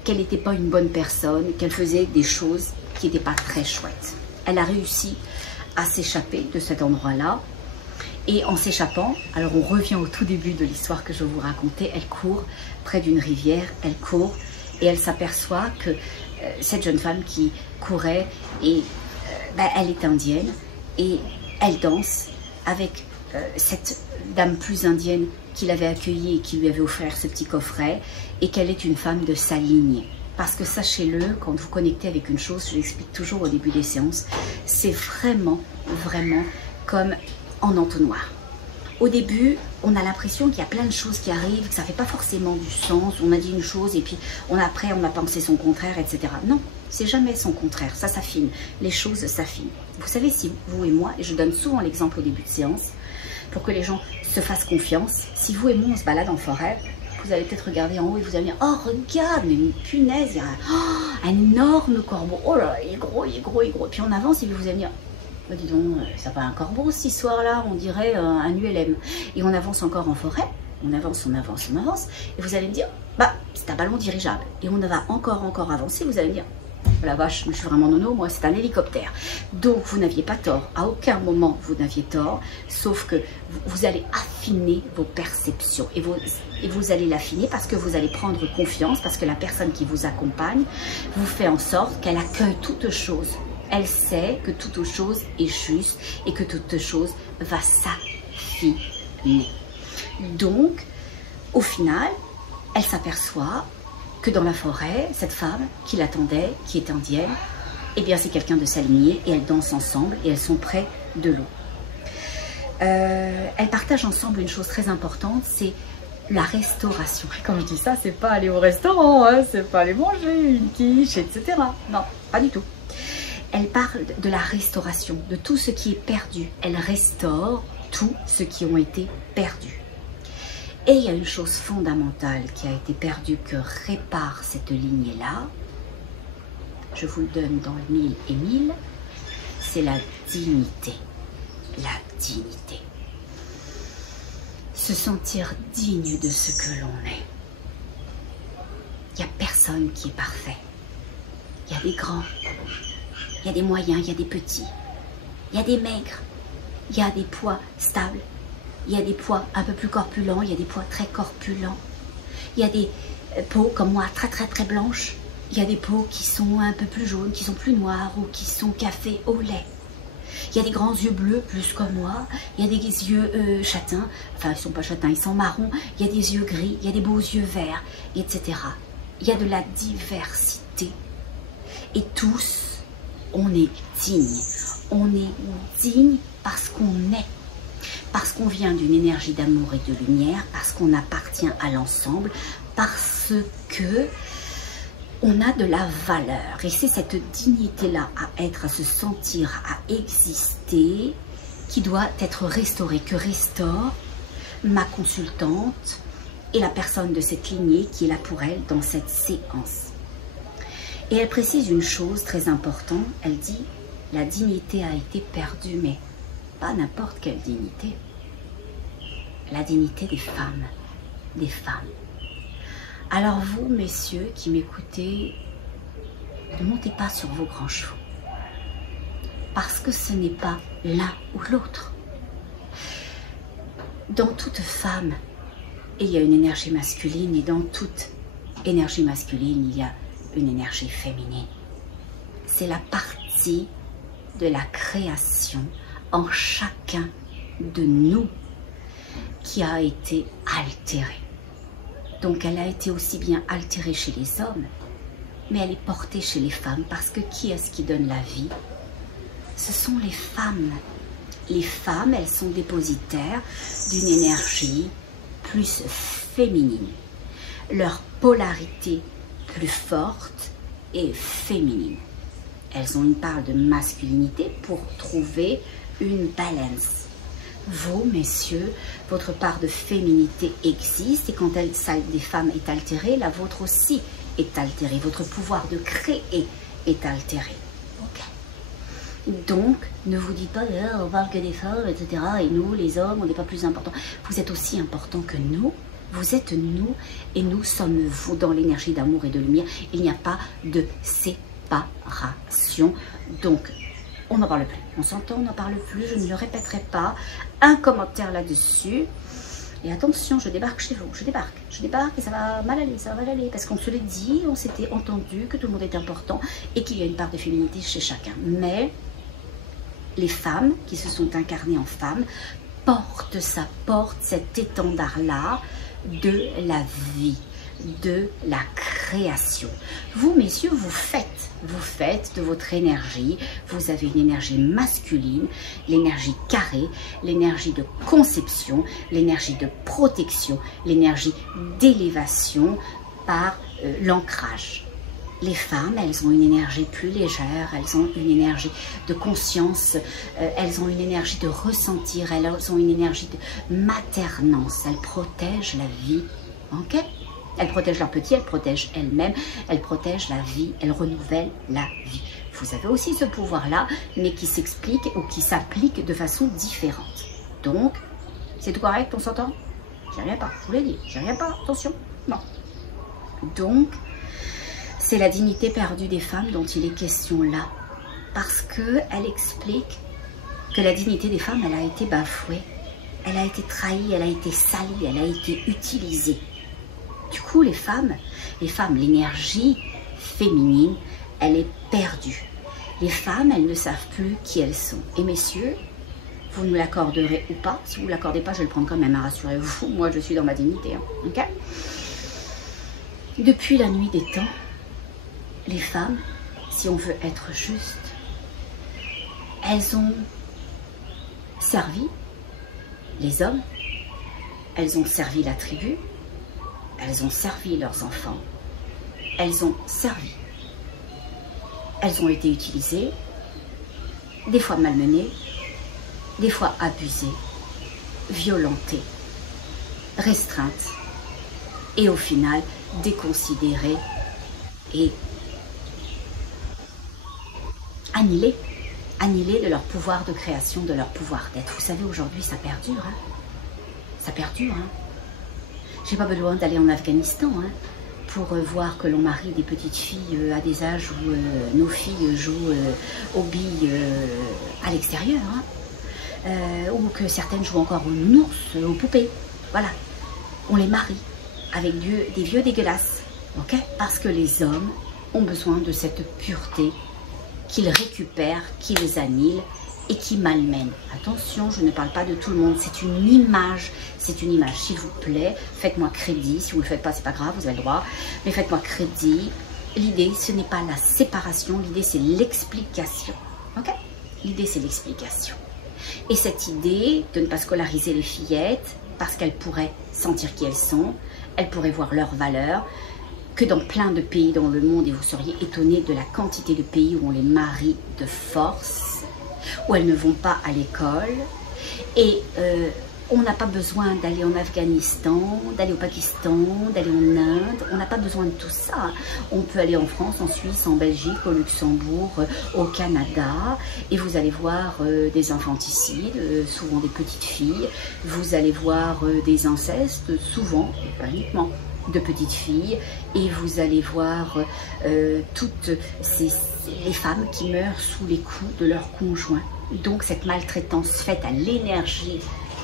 qu'elle n'était pas une bonne personne, qu'elle faisait des choses qui n'étaient pas très chouettes. Elle a réussi à s'échapper de cet endroit-là, et en s'échappant, alors on revient au tout début de l'histoire que je vous racontais, elle court près d'une rivière, elle court, et elle s'aperçoit que cette jeune femme qui courait, et elle est indienne, et elle danse avec cette dame plus indienne qui l'avait accueillie et qui lui avait offert ce petit coffret, et qu'elle est une femme de sa lignée. Parce que sachez-le, quand vous connectez avec une chose, je l'explique toujours au début des séances, c'est vraiment, vraiment comme en entonnoir. Au début, on a l'impression qu'il y a plein de choses qui arrivent, que ça ne fait pas forcément du sens, on a dit une chose et puis après on a pensé son contraire, etc. Non, c'est jamais son contraire, ça s'affine, les choses s'affinent. Vous savez, si vous et moi, et je donne souvent l'exemple au début de séance, pour que les gens se fassent confiance, si vous et moi on se balade en forêt, vous allez peut-être regarder en haut et vous allez dire, oh regarde, mais une punaise, il y a un énorme corbeau, oh là là, il est gros, il est gros, il est gros. Puis on avance et vous allez dire, bah dis donc, c'est pas un corbeau cette histoire-là, on dirait un ULM. Et on avance encore en forêt, on avance, on avance, on avance, et vous allez me dire, bah c'est un ballon dirigeable. Et on va encore avancer, vous allez me dire, oh la vache, je suis vraiment nono, moi c'est un hélicoptère. Donc vous n'aviez pas tort, à aucun moment vous n'aviez tort, sauf que vous allez affiner vos perceptions. Et vous allez l'affiner parce que vous allez prendre confiance, parce que la personne qui vous accompagne vous fait en sorte qu'elle accueille toute chose. Elle sait que toute chose est juste et que toute chose va s'affiner. Donc, au final, elle s'aperçoit que dans la forêt, cette femme qui l'attendait, qui est indienne, eh bien c'est quelqu'un de sa lignée, et elles dansent ensemble et elles sont près de l'eau. Elles partagent ensemble une chose très importante, c'est la restauration. Et quand je dis ça, c'est pas aller au restaurant, hein, c'est pas aller manger une quiche, etc. Non, pas du tout. Elle parle de la restauration, de tout ce qui est perdu. Elle restaure tout ce qui ont été perdus. Et il y a une chose fondamentale qui a été perdue que répare cette lignée-là. Je vous le donne dans le 1000 et 1000. C'est la dignité. La dignité. Se sentir digne de ce que l'on est. Il n'y a personne qui est parfait. Il y a des grands. Il y a des moyens, il y a des petits, il y a des maigres, il y a des poids stables, Il y a des poids un peu plus corpulents, il y a des poids très corpulents. Il y a des peaux comme moi très très très blanches. Il y a des peaux qui sont un peu plus jaunes, qui sont plus noires ou qui sont café au lait. Il y a des grands yeux bleus plus comme moi. Il y a des yeux châtains, enfin ils sont pas châtains, ils sont marrons. Il y a des yeux gris, il y a des beaux yeux verts, etc. Il y a de la diversité. Et tous, on est dignes. On est dignes parce qu'on est. Parce qu'on vient d'une énergie d'amour et de lumière, parce qu'on appartient à l'ensemble, parce que on a de la valeur. Et c'est cette dignité-là à être, à se sentir, à exister, qui doit être restaurée, que restaure ma consultante et la personne de cette lignée qui est là pour elle dans cette séance. Et elle précise une chose très importante, elle dit « la dignité a été perdue », mais pas n'importe quelle dignité. La dignité des femmes, des femmes. Alors vous, messieurs, qui m'écoutez, ne montez pas sur vos grands chevaux. Parce que ce n'est pas l'un ou l'autre. Dans toute femme, il y a une énergie masculine et dans toute énergie masculine, il y a une énergie féminine. C'est la partie de la création en chacun de nous qui a été altérée. Donc elle a été aussi bien altérée chez les hommes, mais elle est portée chez les femmes parce que qui est-ce qui donne la vie? Ce sont les femmes. Les femmes, elles sont dépositaires d'une énergie plus féminine. Leur polarité plus forte et féminine. Elles ont une part de masculinité pour trouver une balance. Vous, messieurs, votre part de féminité existe et quand celle des femmes est altérée, la vôtre aussi est altérée. Votre pouvoir de créer est altéré. Okay. Donc, ne vous dites pas « on parle que des femmes, etc. » et nous, les hommes, on n'est pas plus importants. Vous êtes aussi importants que nous. Vous êtes nous et nous sommes vous dans l'énergie d'amour et de lumière. Il n'y a pas de séparation. Donc, on n'en parle plus. On s'entend, on n'en parle plus. Je ne le répéterai pas. Un commentaire là-dessus. Et attention, je débarque chez vous. Je débarque et ça va mal aller, ça va mal aller. Parce qu'on se l'est dit, on s'était entendu que tout le monde est important et qu'il y a une part de féminité chez chacun. Mais les femmes qui se sont incarnées en femmes portent cet étendard-là de la vie, de la création. Vous, messieurs, vous faites de votre énergie, vous avez une énergie masculine, l'énergie carrée, l'énergie de conception, l'énergie de protection, l'énergie d'élévation par l'ancrage. Les femmes, elles ont une énergie plus légère, elles ont une énergie de conscience, elles ont une énergie de ressentir, elles ont une énergie de maternance, elles protègent la vie, ok? Elles protègent leurs petits, elles protègent elles-mêmes, elles protègent la vie, elles renouvellent la vie. Vous avez aussi ce pouvoir-là, mais qui s'explique ou qui s'applique de façon différente. Donc, c'est tout correct, on s'entend? J'y reviens pas, je vous l'ai dit, j'y reviens pas, attention, non. Donc, c'est la dignité perdue des femmes dont il est question là. Parce qu'elle explique que la dignité des femmes, elle a été bafouée. Elle a été trahie, elle a été salie, elle a été utilisée. Du coup, les femmes, l'énergie féminine, elle est perdue. Les femmes, elles ne savent plus qui elles sont. Et messieurs, vous nous l'accorderez ou pas. Si vous ne l'accordez pas, je vais le prendre quand même, rassurez-vous. Moi, je suis dans ma dignité. Hein, okay. Depuis la nuit des temps, les femmes, si on veut être juste, elles ont servi les hommes, elles ont servi la tribu, elles ont servi leurs enfants, elles ont servi. Elles ont été utilisées, des fois malmenées, des fois abusées, violentées, restreintes et au final déconsidérées et annihilées de leur pouvoir de création, de leur pouvoir d'être. Vous savez, aujourd'hui, ça perdure. Hein. Ça perdure. Hein. J'ai pas besoin d'aller en Afghanistan pour voir que l'on marie des petites filles à des âges où nos filles jouent aux billes à l'extérieur. Hein. ou que certaines jouent encore aux nounours, aux poupées. Voilà, on les marie avec des vieux dégueulasses, ok? Parce que les hommes ont besoin de cette pureté qu'ils récupèrent, qu'ils annihilent et qui malmènent. Attention, je ne parle pas de tout le monde, c'est une image, s'il vous plaît, faites-moi crédit, si vous ne le faites pas, c'est pas grave, vous avez le droit, mais faites-moi crédit. L'idée, ce n'est pas la séparation, l'idée, c'est l'explication, ok? L'idée, c'est l'explication. Et cette idée de ne pas scolariser les fillettes, parce qu'elles pourraient sentir qui elles sont, elles pourraient voir leur valeur, que dans plein de pays dans le monde, et vous seriez étonnés de la quantité de pays où on les marie de force, où elles ne vont pas à l'école, et on n'a pas besoin d'aller en Afghanistan, d'aller au Pakistan, d'aller en Inde, on n'a pas besoin de tout ça. On peut aller en France, en Suisse, en Belgique, au Luxembourg, au Canada, et vous allez voir des infanticides, souvent des petites filles, vous allez voir des incestes, souvent, et pas uniquement, de petites filles, et vous allez voir toutes les femmes qui meurent sous les coups de leurs conjoints. Donc cette maltraitance faite à l'énergie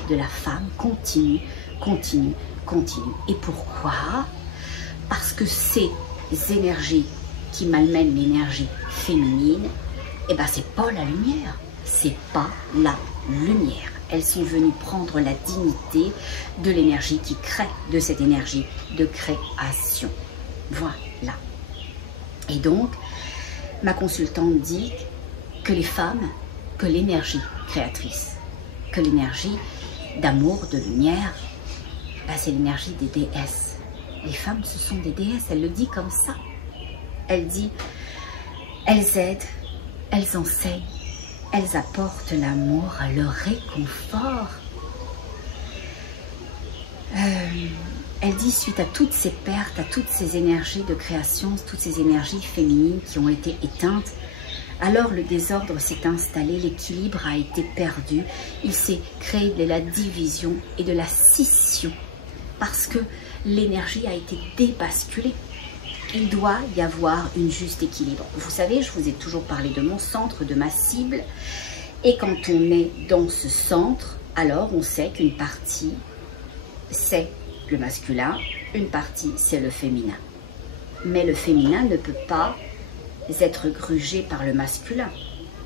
de la femme continue, continue, continue. Et pourquoi? Parce que ces énergies qui malmènent l'énergie féminine, eh ben c'est pas la lumière, c'est pas la lumière. Elles sont venues prendre la dignité de l'énergie qui crée, de cette énergie de création. Voilà. Et donc, ma consultante dit que les femmes, que l'énergie créatrice, que l'énergie d'amour, de lumière, ben c'est l'énergie des déesses. Les femmes, ce sont des déesses, elle le dit comme ça. Elle dit, elles aident, elles enseignent, elles apportent l'amour, le réconfort. Elle dit, suite à toutes ces pertes, à toutes ces énergies de création, toutes ces énergies féminines qui ont été éteintes, alors le désordre s'est installé, l'équilibre a été perdu, il s'est créé de la division et de la scission, parce que l'énergie a été débasculée. Il doit y avoir une juste équilibre. Vous savez, je vous ai toujours parlé de mon centre, de ma cible, et quand on est dans ce centre, alors on sait qu'une partie, c'est le masculin, une partie, c'est le féminin. Mais le féminin ne peut pas être grugé par le masculin.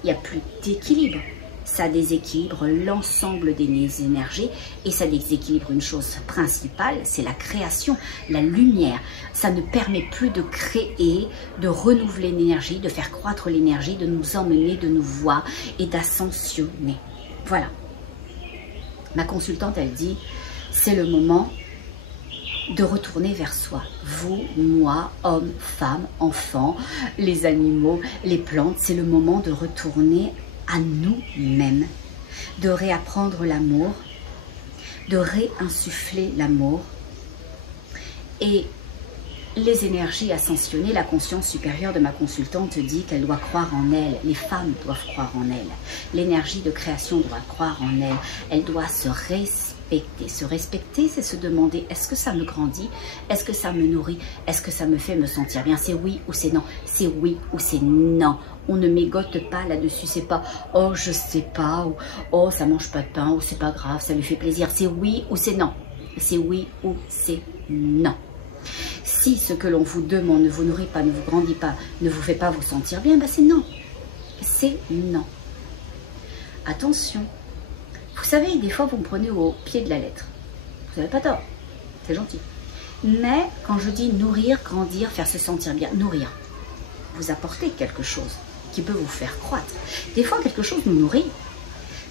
Il n'y a plus d'équilibre. Ça déséquilibre l'ensemble des énergies et ça déséquilibre une chose principale, c'est la création, la lumière. Ça ne permet plus de créer, de renouveler l'énergie, de faire croître l'énergie, de nous emmener, de nous voir et d'ascensionner. Voilà. Ma consultante, elle dit, c'est le moment de retourner vers soi. Vous, moi, hommes, femmes, enfants, les animaux, les plantes, c'est le moment de retourner à nous-mêmes, de réapprendre l'amour, de réinsuffler l'amour. Et les énergies ascensionnées, la conscience supérieure de ma consultante dit qu'elle doit croire en elle, les femmes doivent croire en elle, l'énergie de création doit croire en elle, elle doit se respecter. Se respecter, c'est se demander, est-ce que ça me grandit? Est-ce que ça me nourrit? Est-ce que ça me fait me sentir bien? C'est oui ou c'est non? C'est oui ou c'est non? On ne mégote pas là-dessus, c'est pas « oh, je sais pas » ou « oh, ça mange pas de pain » ou « c'est pas grave, ça lui fait plaisir ». C'est oui ou c'est non? C'est oui ou c'est non. Si ce que l'on vous demande ne vous nourrit pas, ne vous grandit pas, ne vous fait pas vous sentir bien, ben c'est non. C'est non. Attention. Vous savez, des fois, vous me prenez au pied de la lettre. Vous n'avez pas tort. C'est gentil. Mais quand je dis nourrir, grandir, faire se sentir bien, nourrir, vous apportez quelque chose qui peut vous faire croître. Des fois, quelque chose nous nourrit,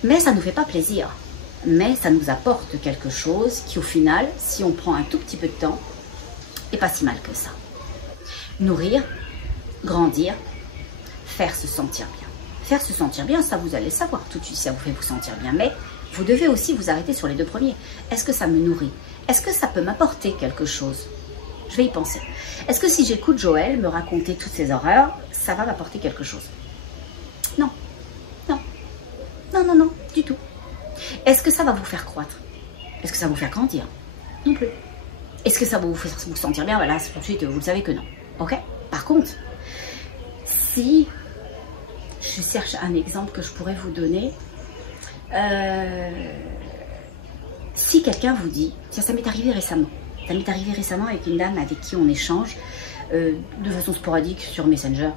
mais ça ne nous fait pas plaisir. Mais ça nous apporte quelque chose qui, au final, si on prend un tout petit peu de temps, n'est pas si mal que ça. Nourrir, grandir, faire se sentir bien. Faire se sentir bien, ça vous allez savoir tout de suite si ça vous fait vous sentir bien. Mais vous devez aussi vous arrêter sur les deux premiers. Est-ce que ça me nourrit? Est-ce que ça peut m'apporter quelque chose? Je vais y penser. Est-ce que si j'écoute Joël me raconter toutes ces horreurs, ça va m'apporter quelque chose? Non. Non. Non, non, non, du tout. Est-ce que ça va vous faire croître? Est-ce que ça va vous faire grandir? Non plus. Est-ce que ça va vous faire vous sentir bien? Voilà, tout de suite, vous le savez que non. Ok? Par contre, si je cherche un exemple que je pourrais vous donner, Si quelqu'un vous dit, tiens, ça m'est arrivé récemment. Ça m'est arrivé récemment avec une dame avec qui on échange de façon sporadique sur Messenger.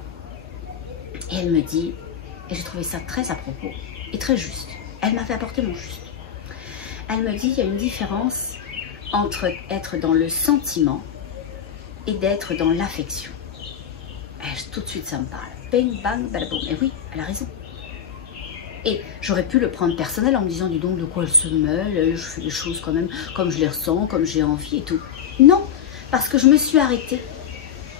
Et elle me dit, et j'ai trouvé ça très à propos et très juste. Elle m'avait apporté mon juste. Elle me dit, il y a une différence entre être dans le sentiment et d'être dans l'affection. Tout de suite, ça me parle. Bang, bang, balaboum. Et oui, elle a raison. Et j'aurais pu le prendre personnel en me disant, dis donc, de quoi elle se mêle, je fais les choses quand même comme je les ressens, comme j'ai envie et tout. Non, parce que je me suis arrêtée.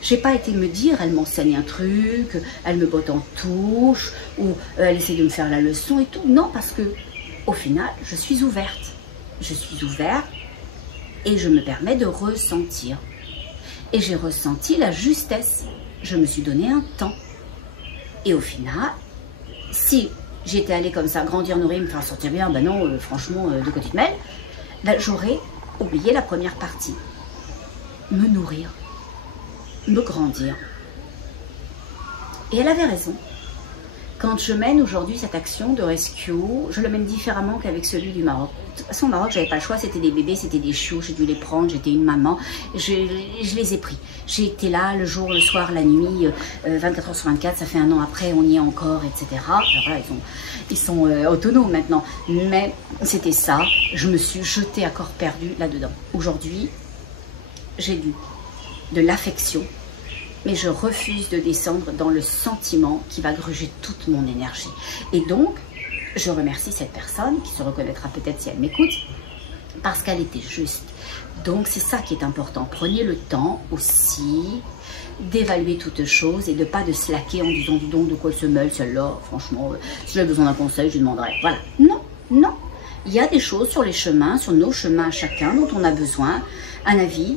J'ai pas été me dire, elle m'enseigne un truc, elle me botte en touche, ou elle essaie de me faire la leçon et tout. Non, parce que au final, je suis ouverte. Je suis ouverte et je me permets de ressentir. Et j'ai ressenti la justesse. Je me suis donné un temps. Et au final, si j'étais allée comme ça, grandir, nourrir, me faire sentir bien, ben non, franchement, de quoi tu te mêles, ben, j'aurais oublié la première partie. Me nourrir, me grandir. Et elle avait raison. Quand je mène aujourd'hui cette action de rescue, je le mène différemment qu'avec celui du Maroc. De toute façon, au Maroc, j'avais pas le choix, c'était des bébés, c'était des chiots, j'ai dû les prendre, j'étais une maman, je les ai pris. J'ai été là le jour, le soir, la nuit, 24 h sur 24, ça fait 1 an après, on y est encore, etc. Alors voilà, ils sont autonomes maintenant. Mais c'était ça, je me suis jetée à corps perdu là-dedans. Aujourd'hui, j'ai de l'affection, mais je refuse de descendre dans le sentiment qui va gruger toute mon énergie. Et donc, je remercie cette personne qui se reconnaîtra peut-être si elle m'écoute, parce qu'elle était juste. Donc, c'est ça qui est important. Prenez le temps aussi d'évaluer toutes choses et de pas de slacker en disant, dis donc, de quoi se mêle celle-là, franchement, si j'ai besoin d'un conseil, je lui demanderai. Voilà. Non, non. Il y a des choses sur les chemins, sur nos chemins à chacun, dont on a besoin, un avis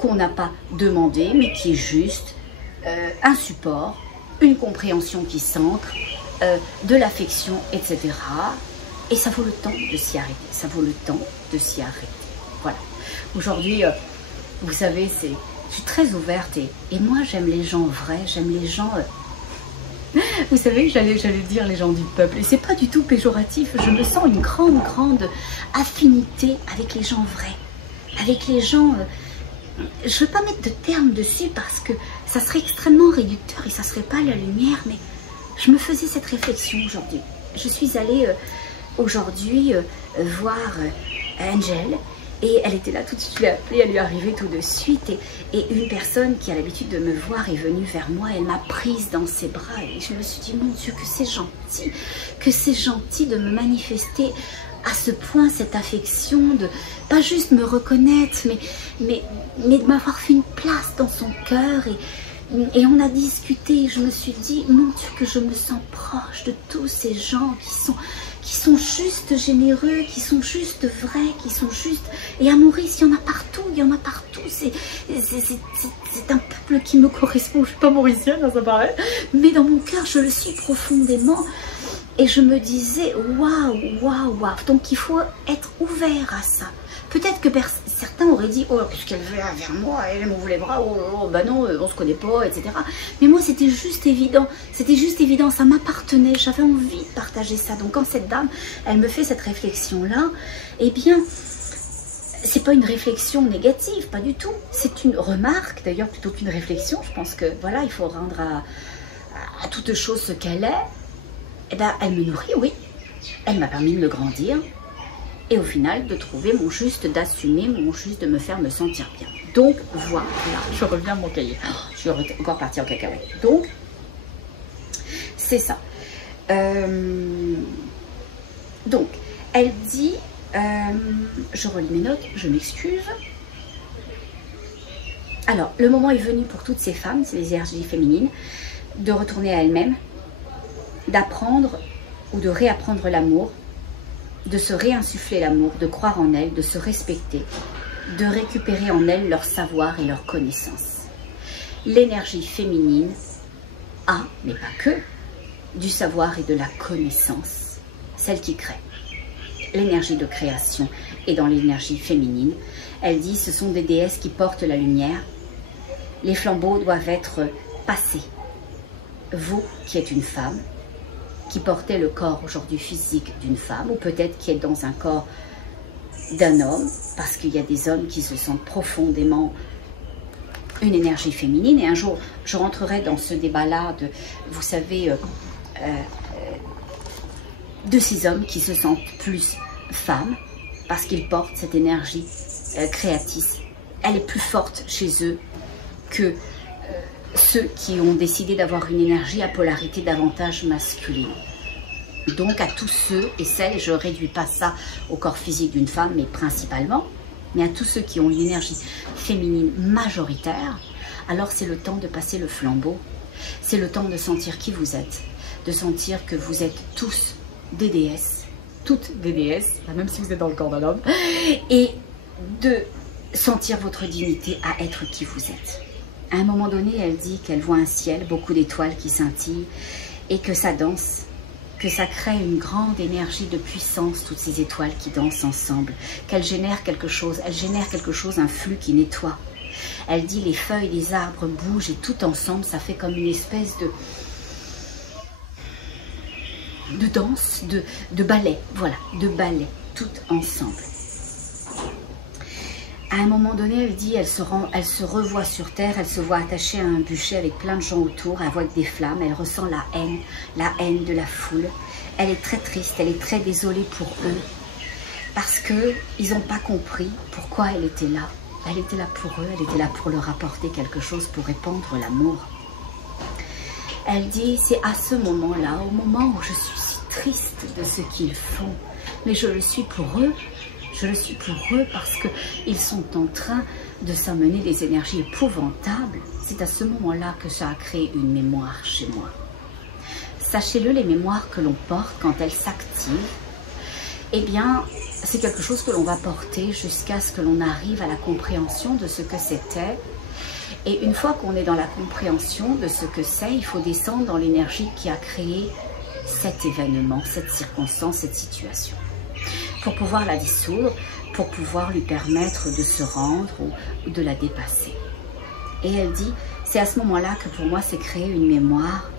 qu'on n'a pas demandé, mais qui est juste, un support, une compréhension qui s'ancre, de l'affection, etc. Et ça vaut le temps de s'y arrêter. Ça vaut le temps de s'y arrêter. Voilà. Aujourd'hui, vous savez, je suis très ouverte et moi, j'aime les gens vrais, j'aime les gens... Vous savez, j'allais dire les gens du peuple, et c'est pas du tout péjoratif. Je me sens une grande affinité avec les gens vrais, avec les gens... je ne veux pas mettre de termes dessus parce que ça serait extrêmement réducteur et ça ne serait pas la lumière, mais je me faisais cette réflexion aujourd'hui. Je suis allée aujourd'hui voir Angel et elle était là tout de suite, je l'ai appelée, elle lui est arrivée tout de suite et une personne qui a l'habitude de me voir est venue vers moi, elle m'a prise dans ses bras et je me suis dit, mon Dieu, que c'est gentil de me manifester à ce point cette affection, de pas juste me reconnaître, mais de m'avoir fait une place dans son cœur. Et on a discuté, je me suis dit, mon Dieu, que je me sens proche de tous ces gens qui sont juste généreux, qui sont juste vrais, qui sont juste... Et à Maurice, il y en a partout, c'est un peuple qui me correspond. Je ne suis pas mauricienne, ça paraît, mais dans mon cœur, je le suis profondément. Et je me disais, waouh. Donc il faut être ouvert à ça. Peut-être que certains auraient dit, oh, puisqu'elle vient vers moi, elle m'ouvre les bras, oh, bah non, on se connaît pas, etc. Mais moi, c'était juste évident. Ça m'appartenait. J'avais envie de partager ça. Donc quand cette dame, elle me fait cette réflexion-là, eh bien, c'est pas une réflexion négative, pas du tout. C'est une remarque, d'ailleurs, plutôt qu'une réflexion. Je pense que, voilà, il faut rendre à toute chose ce qu'elle est. Eh ben, elle me nourrit, oui. Elle m'a permis de me grandir. Et au final, de trouver mon juste, d'assumer mon juste, de me faire me sentir bien. Donc, voilà. Je reviens à mon cahier. Je suis encore partie en cacahuète. Donc, c'est ça. Donc, elle dit... je relis mes notes, je m'excuse. Alors, le moment est venu pour toutes ces femmes, c'est les énergies féminines, de retourner à elles-mêmes, d'apprendre ou de réapprendre l'amour, de se réinsuffler l'amour, de croire en elles, de se respecter, de récupérer en elles leur savoir et leur connaissance. L'énergie féminine a, mais pas que, du savoir et de la connaissance, celle qui crée. L'énergie de création est dans l'énergie féminine. Elle dit, ce sont des déesses qui portent la lumière. Les flambeaux doivent être passés. Vous qui êtes une femme, qui portait le corps aujourd'hui physique d'une femme, ou peut-être qui est dans un corps d'un homme, parce qu'il y a des hommes qui se sentent profondément une énergie féminine. Et un jour, je rentrerai dans ce débat-là de, vous savez, de ces hommes qui se sentent plus femmes, parce qu'ils portent cette énergie créatrice. Elle est plus forte chez eux que ceux qui ont décidé d'avoir une énergie à polarité davantage masculine. Donc à tous ceux et celles, et je ne réduis pas ça au corps physique d'une femme, mais principalement, mais à tous ceux qui ont une énergie féminine majoritaire, alors c'est le temps de passer le flambeau. C'est le temps de sentir qui vous êtes, de sentir que vous êtes tous des déesses, toutes des déesses, même si vous êtes dans le corps d'un homme, et de sentir votre dignité à être qui vous êtes. À un moment donné, elle dit qu'elle voit un ciel, beaucoup d'étoiles qui scintillent, et que ça danse, que ça crée une grande énergie de puissance, toutes ces étoiles qui dansent ensemble, qu'elles génèrent quelque chose, un flux qui nettoie. Elle dit les feuilles des arbres bougent et tout ensemble, ça fait comme une espèce de danse, de ballet, voilà, de ballet, tout ensemble. À un moment donné, elle dit, elle se revoit sur terre, elle se voit attachée à un bûcher avec plein de gens autour, elle voit que des flammes, elle ressent la haine de la foule. Elle est très triste, elle est très désolée pour eux, parce qu'ils n'ont pas compris pourquoi elle était là. Elle était là pour eux, elle était là pour leur apporter quelque chose, pour répandre l'amour. Elle dit, c'est à ce moment-là, au moment où je suis si triste de ce qu'ils font, mais je le suis pour eux. Je le suis pour eux parce qu'ils sont en train de s'amener des énergies épouvantables. C'est à ce moment-là que ça a créé une mémoire chez moi. Sachez-le, les mémoires que l'on porte quand elles s'activent, eh bien, c'est quelque chose que l'on va porter jusqu'à ce que l'on arrive à la compréhension de ce que c'était. Et une fois qu'on est dans la compréhension de ce que c'est, il faut descendre dans l'énergie qui a créé cet événement, cette circonstance, cette situation, pour pouvoir la dissoudre, pour pouvoir lui permettre de se rendre ou de la dépasser. Et elle dit, c'est à ce moment-là que pour moi c'est créer une mémoire,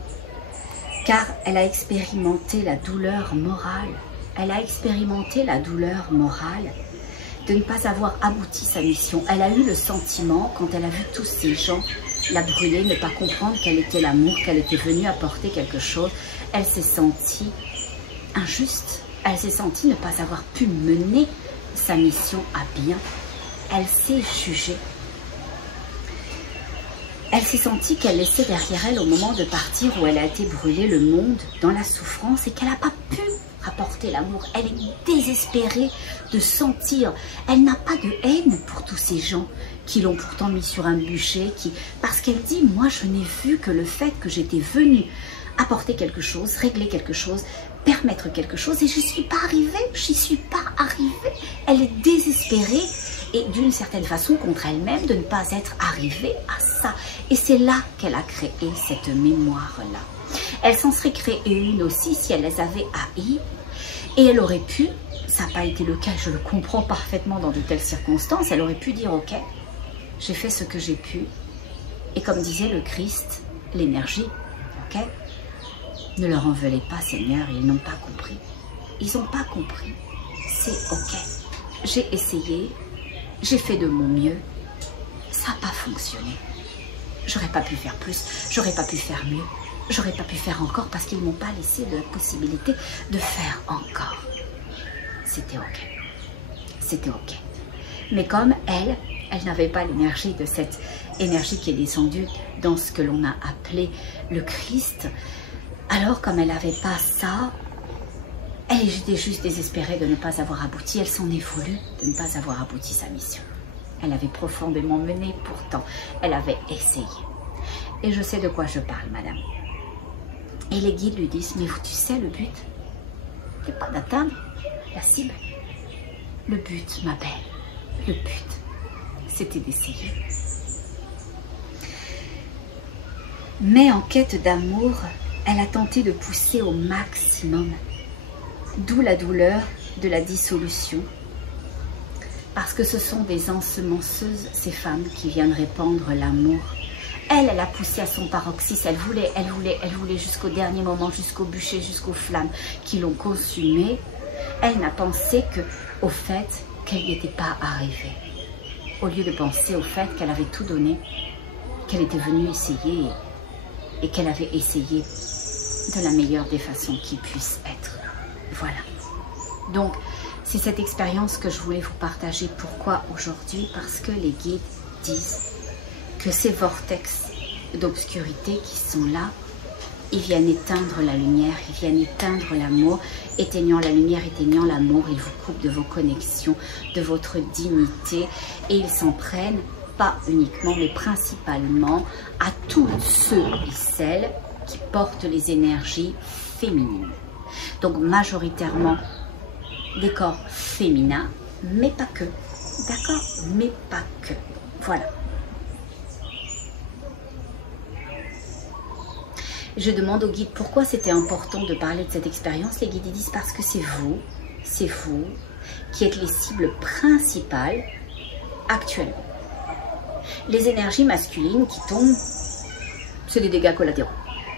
car elle a expérimenté la douleur morale. Elle a expérimenté la douleur morale de ne pas avoir abouti sa mission. Elle a eu le sentiment, quand elle a vu tous ces gens la brûler, ne pas comprendre qu'elle était l'amour, qu'elle était venue apporter quelque chose, elle s'est sentie injuste. Elle s'est sentie ne pas avoir pu mener sa mission à bien. Elle s'est jugée. Elle s'est sentie qu'elle laissait derrière elle, au moment de partir, où elle a été brûlée, le monde dans la souffrance, et qu'elle n'a pas pu apporter l'amour. Elle est désespérée de sentir. Elle n'a pas de haine pour tous ces gens qui l'ont pourtant mis sur un bûcher, parce qu'elle dit, moi je n'ai vu que le fait que j'étais venue apporter quelque chose, régler quelque chose, permettre quelque chose, et je ne suis pas arrivée, j'y suis pas arrivée. Elle est désespérée et d'une certaine façon contre elle-même de ne pas être arrivée à ça. Et c'est là qu'elle a créé cette mémoire-là. Elle s'en serait créée une aussi si elle les avait haïs, et elle aurait pu, ça n'a pas été le cas, je le comprends parfaitement dans de telles circonstances, elle aurait pu dire ok, j'ai fait ce que j'ai pu, et comme disait le Christ, l'énergie, ok, ne leur en veuillez pas, Seigneur, ils n'ont pas compris. Ils n'ont pas compris. C'est ok. J'ai essayé, j'ai fait de mon mieux. Ça n'a pas fonctionné. J'aurais pas pu faire plus, j'aurais pas pu faire mieux, j'aurais pas pu faire encore parce qu'ils ne m'ont pas laissé de la possibilité de faire encore. C'était ok. C'était ok. Mais comme elle n'avait pas l'énergie de cette énergie qui est descendue dans ce que l'on a appelé le Christ, alors, comme elle n'avait pas ça, elle était juste désespérée de ne pas avoir abouti. Elle s'en est voulu de ne pas avoir abouti sa mission. Elle avait profondément mené, pourtant, elle avait essayé. Et je sais de quoi je parle, madame. Et les guides lui disent, mais tu sais, le but, n'est pas d'atteindre la cible. Le but, ma belle, le but, c'était d'essayer. Mais en quête d'amour, elle a tenté de pousser au maximum, d'où la douleur de la dissolution, parce que ce sont des ensemenceuses, ces femmes qui viennent répandre l'amour Elle a poussé à son paroxysme, elle voulait jusqu'au dernier moment, jusqu'au bûcher, jusqu'aux flammes qui l'ont consumée. Elle n'a pensé qu'au fait qu'elle n'y était pas arrivée. Au lieu de penser au fait qu'elle avait tout donné, qu'elle était venue essayer et qu'elle avait essayé de la meilleure des façons qui puisse être. Voilà. Donc, c'est cette expérience que je voulais vous partager. Pourquoi aujourd'hui? Parce que les guides disent que ces vortex d'obscurité qui sont là, ils viennent éteindre la lumière, ils viennent éteindre l'amour, éteignant la lumière, éteignant l'amour, ils vous coupent de vos connexions, de votre dignité, et ils s'en prennent, pas uniquement, mais principalement, à tous ceux et celles qui portent les énergies féminines. Donc majoritairement des corps féminins, mais pas que, d'accord? Mais pas que, voilà. Je demande aux guides pourquoi c'était important de parler de cette expérience. Les guides ils disent parce que c'est vous qui êtes les cibles principales actuellement. Les énergies masculines qui tombent, c'est des dégâts collatéraux.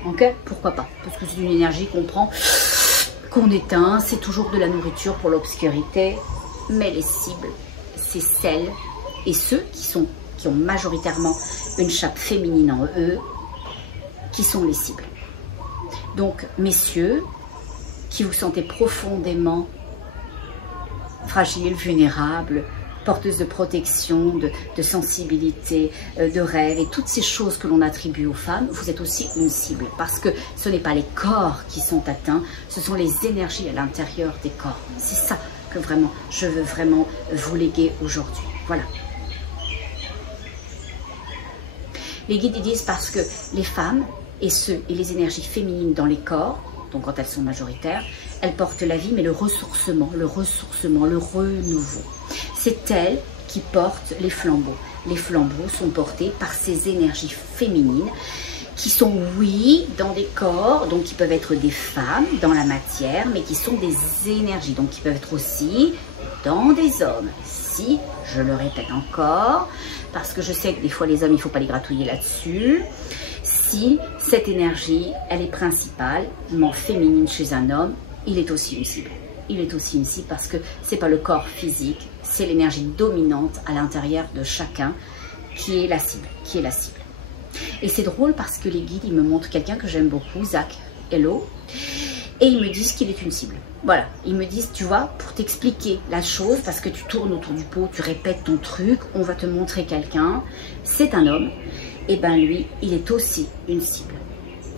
Ok? Pourquoi pas? Parce que c'est une énergie qu'on prend, qu'on éteint, c'est toujours de la nourriture pour l'obscurité. Mais les cibles, c'est celles et ceux qui ont majoritairement une chape féminine en eux, qui sont les cibles. Donc, messieurs, qui vous sentez profondément fragiles, vulnérables, porteuses de protection, de sensibilité, de rêve, et toutes ces choses que l'on attribue aux femmes, vous êtes aussi une cible. Parce que ce n'est pas les corps qui sont atteints, ce sont les énergies à l'intérieur des corps. C'est ça que vraiment, je veux vraiment vous léguer aujourd'hui. Voilà. Les guides ils disent parce que les femmes et les énergies féminines dans les corps, donc quand elles sont majoritaires, elles portent la vie, mais le ressourcement, le renouveau. C'est elles qui portent les flambeaux. Les flambeaux sont portés par ces énergies féminines qui sont, oui, dans des corps, donc qui peuvent être des femmes dans la matière, mais qui sont des énergies, donc qui peuvent être aussi dans des hommes. Si, je le répète encore, parce que je sais que des fois les hommes, il ne faut pas les gratouiller là-dessus. Si cette énergie, elle est principalement féminine chez un homme, il est aussi une cible. Il est aussi une cible parce que ce n'est pas le corps physique, c'est l'énergie dominante à l'intérieur de chacun qui est la cible, Et c'est drôle parce que les guides, ils me montrent quelqu'un que j'aime beaucoup, Zach, hello, et ils me disent qu'il est une cible. Voilà, ils me disent, tu vois, pour t'expliquer la chose, parce que tu tournes autour du pot, tu répètes ton truc, on va te montrer quelqu'un, c'est un homme, et bien lui, il est aussi une cible.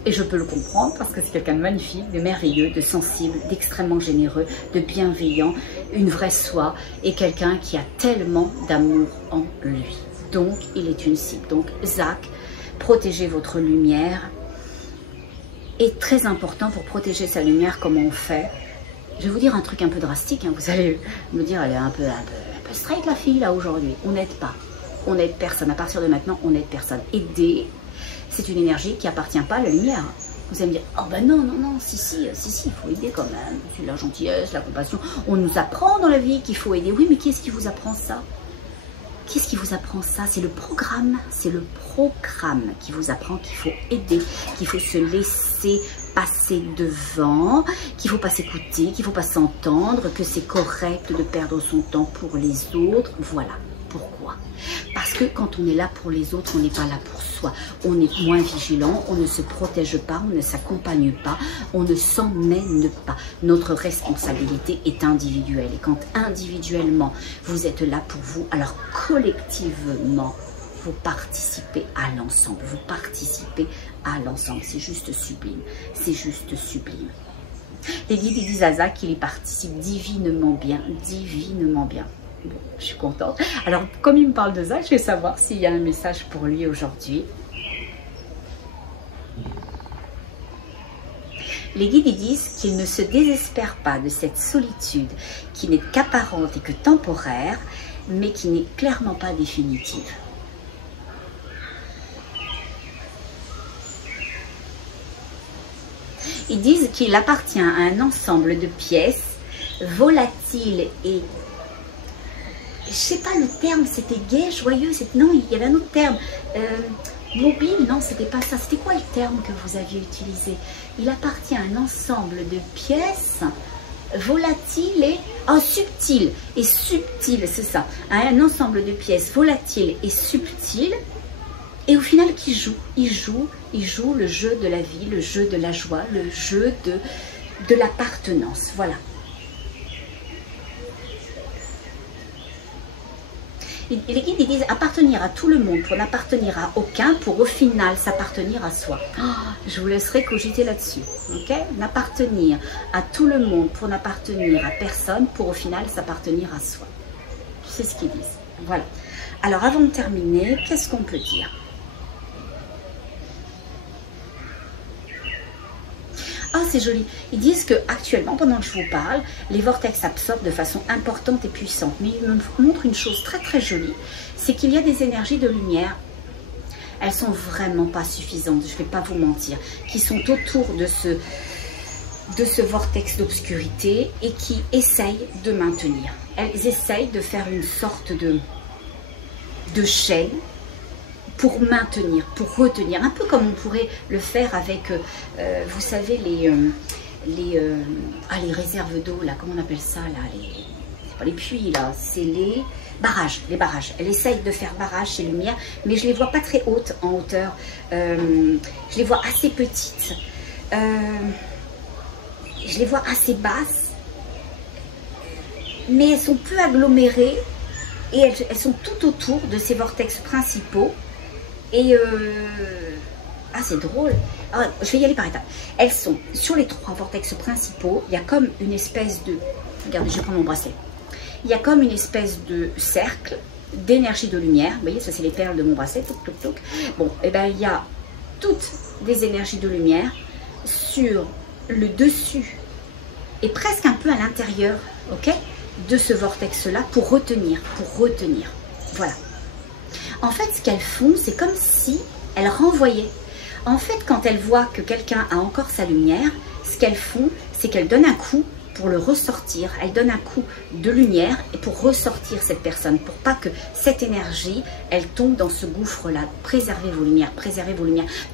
Et je peux le comprendre parce que c'est quelqu'un de magnifique, de merveilleux, de sensible, d'extrêmement généreux, de bienveillant, une vraie soi, et quelqu'un qui a tellement d'amour en lui. Donc, il est une cible. Donc, Zach, protégez votre lumière. Et très important pour protéger sa lumière, comment on fait? Je vais vous dire un truc un peu drastique, hein. Vous allez me dire, elle est un peu straight la fille là aujourd'hui. On n'aide pas, on n'aide personne. À partir de maintenant, on n'aide personne. Aider, c'est une énergie qui appartient pas à la lumière. Vous allez me dire, oh ben non, si, il faut aider quand même. C'est de la gentillesse, la compassion. On nous apprend dans la vie qu'il faut aider. Oui, mais qui est-ce qui vous apprend ça? Qu'est-ce qui vous apprend ça? C'est le programme. C'est le programme qui vous apprend qu'il faut aider, qu'il faut se laisser passer devant, qu'il ne faut pas s'écouter, qu'il ne faut pas s'entendre, que c'est correct de perdre son temps pour les autres. Voilà. Pourquoi? Parce que quand on est là pour les autres, on n'est pas là pour soi. On est moins vigilant, on ne se protège pas, on ne s'accompagne pas, on ne s'emmène pas. Notre responsabilité est individuelle. Et quand individuellement, vous êtes là pour vous, alors collectivement, vous participez à l'ensemble. Vous participez à l'ensemble. C'est juste sublime. C'est juste sublime. Les guides ils disent à Zach qu'il y participe divinement bien. Divinement bien. Bon, je suis contente. Alors, comme il me parle de Zach, je vais savoir s'il y a un message pour lui aujourd'hui. Les guides ils disent qu'il ne se désespère pas de cette solitude qui n'est qu'apparente et que temporaire, mais qui n'est clairement pas définitive. Ils disent qu'il appartient à un ensemble de pièces volatiles et... Je sais pas le terme, c'était gai, joyeux, non, il y avait un autre terme. Mobile, non, c'était pas ça. C'était quoi le terme que vous aviez utilisé? Il appartient à un ensemble de pièces volatiles et... Oh, subtiles. Et subtiles, c'est ça. À un ensemble de pièces volatiles et subtiles. Et au final, qui joue? Il joue le jeu de la vie, le jeu de la joie, le jeu de l'appartenance. Voilà. Et les guides, ils disent appartenir à tout le monde pour n'appartenir à aucun, pour au final s'appartenir à soi. Oh, je vous laisserai cogiter là-dessus. Ok? N'appartenir à tout le monde pour n'appartenir à personne, pour au final s'appartenir à soi. C'est ce qu'ils disent. Voilà. Alors avant de terminer, qu'est-ce qu'on peut dire? Ah, c'est joli. Ils disent que actuellement, pendant que je vous parle, les vortex absorbent de façon importante et puissante. Mais ils me montrent une chose très très jolie, c'est qu'il y a des énergies de lumière. Elles sont vraiment pas suffisantes, je ne vais pas vous mentir, qui sont autour de ce vortex d'obscurité et qui essayent de maintenir. Elles essayent de faire une sorte de chaîne pour maintenir, pour retenir, un peu comme on pourrait le faire avec, vous savez, les réserves d'eau, là, comment on appelle ça, là, c'est pas les puits, là, c'est les barrages, Elle essaye de faire barrage chez Lumière, mais je les vois pas très hautes en hauteur, je les vois assez petites, je les vois assez basses, mais elles sont peu agglomérées, et elles sont tout autour de ces vortex principaux. Et ah, c'est drôle. Ah, je vais y aller par étapes. Elles sont sur les 3 vortex principaux. Il y a comme une espèce de... Regardez, je vais prendre mon bracelet. Il y a comme une espèce de cercle d'énergie de lumière. Vous voyez, ça c'est les perles de mon bracelet. Touc, touc, touc. Bon, et ben il y a toutes des énergies de lumière sur le dessus et presque un peu à l'intérieur, ok, de ce vortex-là pour retenir. Voilà. En fait, ce qu'elles font, c'est comme si elles renvoyaient. En fait, quand elles voient que quelqu'un a encore sa lumière, ce qu'elles font, c'est qu'elles donnent un coup pour le ressortir. Elles donnent un coup de lumière et pour ressortir cette personne, pour pas que cette énergie, elle tombe dans ce gouffre-là. Préservez vos lumières,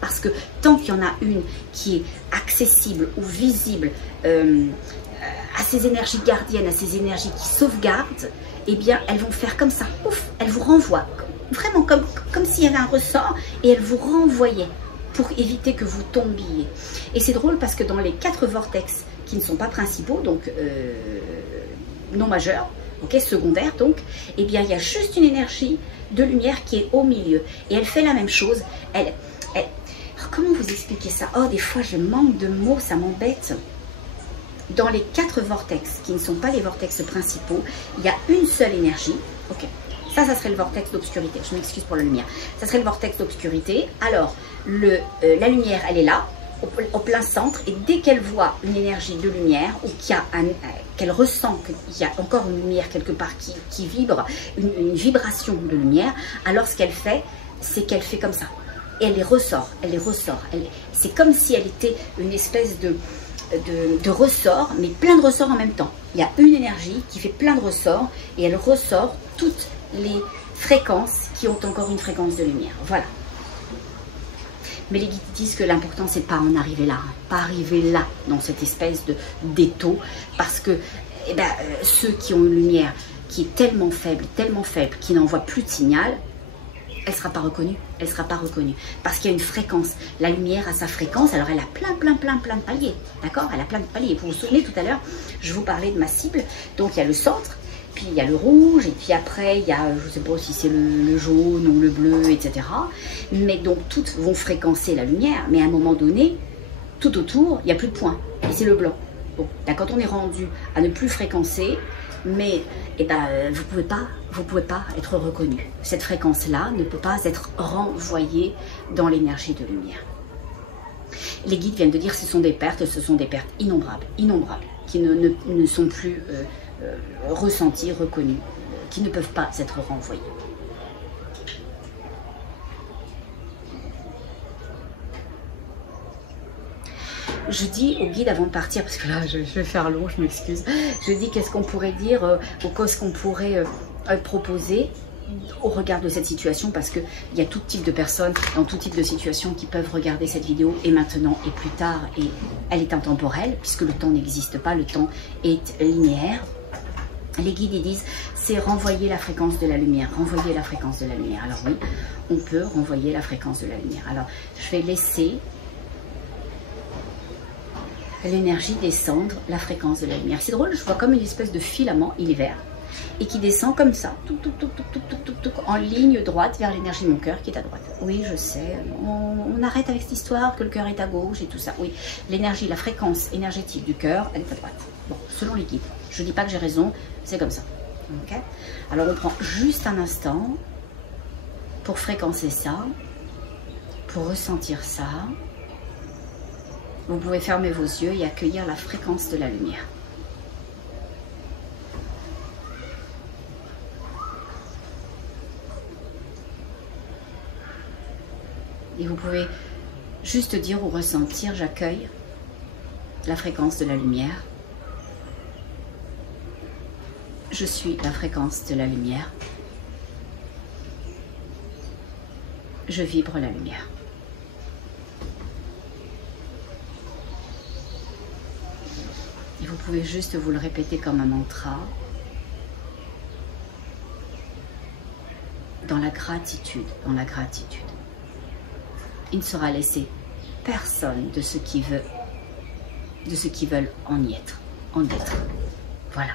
parce que tant qu'il y en a une qui est accessible ou visible à ces énergies gardiennes, à ces énergies qui sauvegardent, eh bien, elles vont faire comme ça. Ouf, elles vous renvoient. Vraiment comme s'il y avait un ressort et elle vous renvoyait pour éviter que vous tombiez. Et c'est drôle parce que dans les 4 vortex qui ne sont pas principaux, donc non majeurs, okay, secondaires donc, eh bien il y a juste une énergie de lumière qui est au milieu. Et elle fait la même chose. Oh, comment vous expliquer ça? Oh, des fois je manque de mots, ça m'embête. Dans les 4 vortex qui ne sont pas les vortex principaux, il y a une seule énergie. Ok. Ça serait le vortex d'obscurité. Je m'excuse pour la lumière. Ça serait le vortex d'obscurité. Alors, la lumière, elle est là, au plein centre. Et dès qu'elle voit une énergie de lumière, ou qu'elle ressent qu'il y a encore une lumière quelque part qui vibre, une vibration de lumière, alors ce qu'elle fait, c'est qu'elle fait comme ça. Et elle les ressort. C'est comme si elle était une espèce de ressort, mais plein de ressorts en même temps. Il y a une énergie qui fait plein de ressorts et elle ressort toutes les fréquences qui ont encore une fréquence de lumière. Voilà. Mais les guides disent que l'important c'est de pas en arriver là, pas arriver là dans cette espèce d'étau, parce que ceux qui ont une lumière qui est tellement faible, qui n'envoie plus de signal, elle ne sera pas reconnue, parce qu'il y a une fréquence. La lumière a sa fréquence, alors elle a plein de paliers, d'accord? Elle a plein de paliers. Vous vous souvenez tout à l'heure, je vous parlais de ma cible, donc il y a le centre, puis il y a le rouge, et puis après il y a, je ne sais pas si c'est le jaune ou le bleu, etc. Mais donc toutes vont fréquencer la lumière, mais à un moment donné, tout autour, il n'y a plus de points, et c'est le blanc. Bon, là, quand on est rendu à ne plus fréquencer, mais vous pouvez pas être reconnu. Cette fréquence-là ne peut pas être renvoyée dans l'énergie de lumière. Les guides viennent de dire que ce sont des pertes innombrables, qui ne sont plus ressenties, reconnues, qui ne peuvent pas être renvoyées. Je dis au guide avant de partir, parce que là je vais faire long, je m'excuse, je dis qu'est-ce qu'on pourrait dire ou qu'est-ce qu'on pourrait proposer. au regard de cette situation, parce qu'il y a tout type de personnes dans tout type de situation qui peuvent regarder cette vidéo et maintenant et plus tard, et elle est intemporelle puisque le temps n'existe pas, le temps est linéaire. Les guides ils disent c'est renvoyer la fréquence de la lumière, renvoyer la fréquence de la lumière. Alors oui, on peut renvoyer la fréquence de la lumière. Alors je vais laisser l'énergie descendre la fréquence de la lumière. C'est drôle, je vois comme une espèce de filament, il est vert, et qui descend comme ça, en ligne droite vers l'énergie de mon cœur qui est à droite. Oui, je sais, on arrête avec cette histoire que le cœur est à gauche et tout ça. Oui, l'énergie, la fréquence énergétique du cœur, elle est à droite. Bon, selon les guides. Je ne dis pas que j'ai raison, c'est comme ça. Okay. Alors on prend juste un instant pour fréquencer ça, pour ressentir ça. Vous pouvez fermer vos yeux et accueillir la fréquence de la lumière. Et vous pouvez juste dire ou ressentir, j'accueille la fréquence de la lumière. Je suis la fréquence de la lumière. Je vibre la lumière. Et vous pouvez juste vous le répéter comme un mantra. Dans la gratitude, dans la gratitude. Il ne sera laissé personne de ceux qui veulent en y être, Voilà.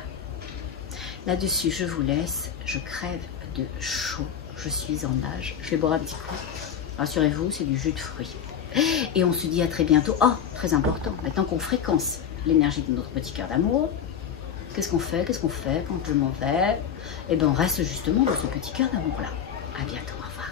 Là-dessus, je vous laisse. Je crève de chaud. Je suis en nage. Je vais boire un petit coup. Rassurez-vous, c'est du jus de fruits. Et on se dit à très bientôt. Oh, très important. Maintenant qu'on fréquence l'énergie de notre petit cœur d'amour, qu'est-ce qu'on fait? Qu'est-ce qu'on fait quand je m'en vais? Eh bien, on reste justement dans ce petit cœur d'amour-là. À bientôt. Au revoir.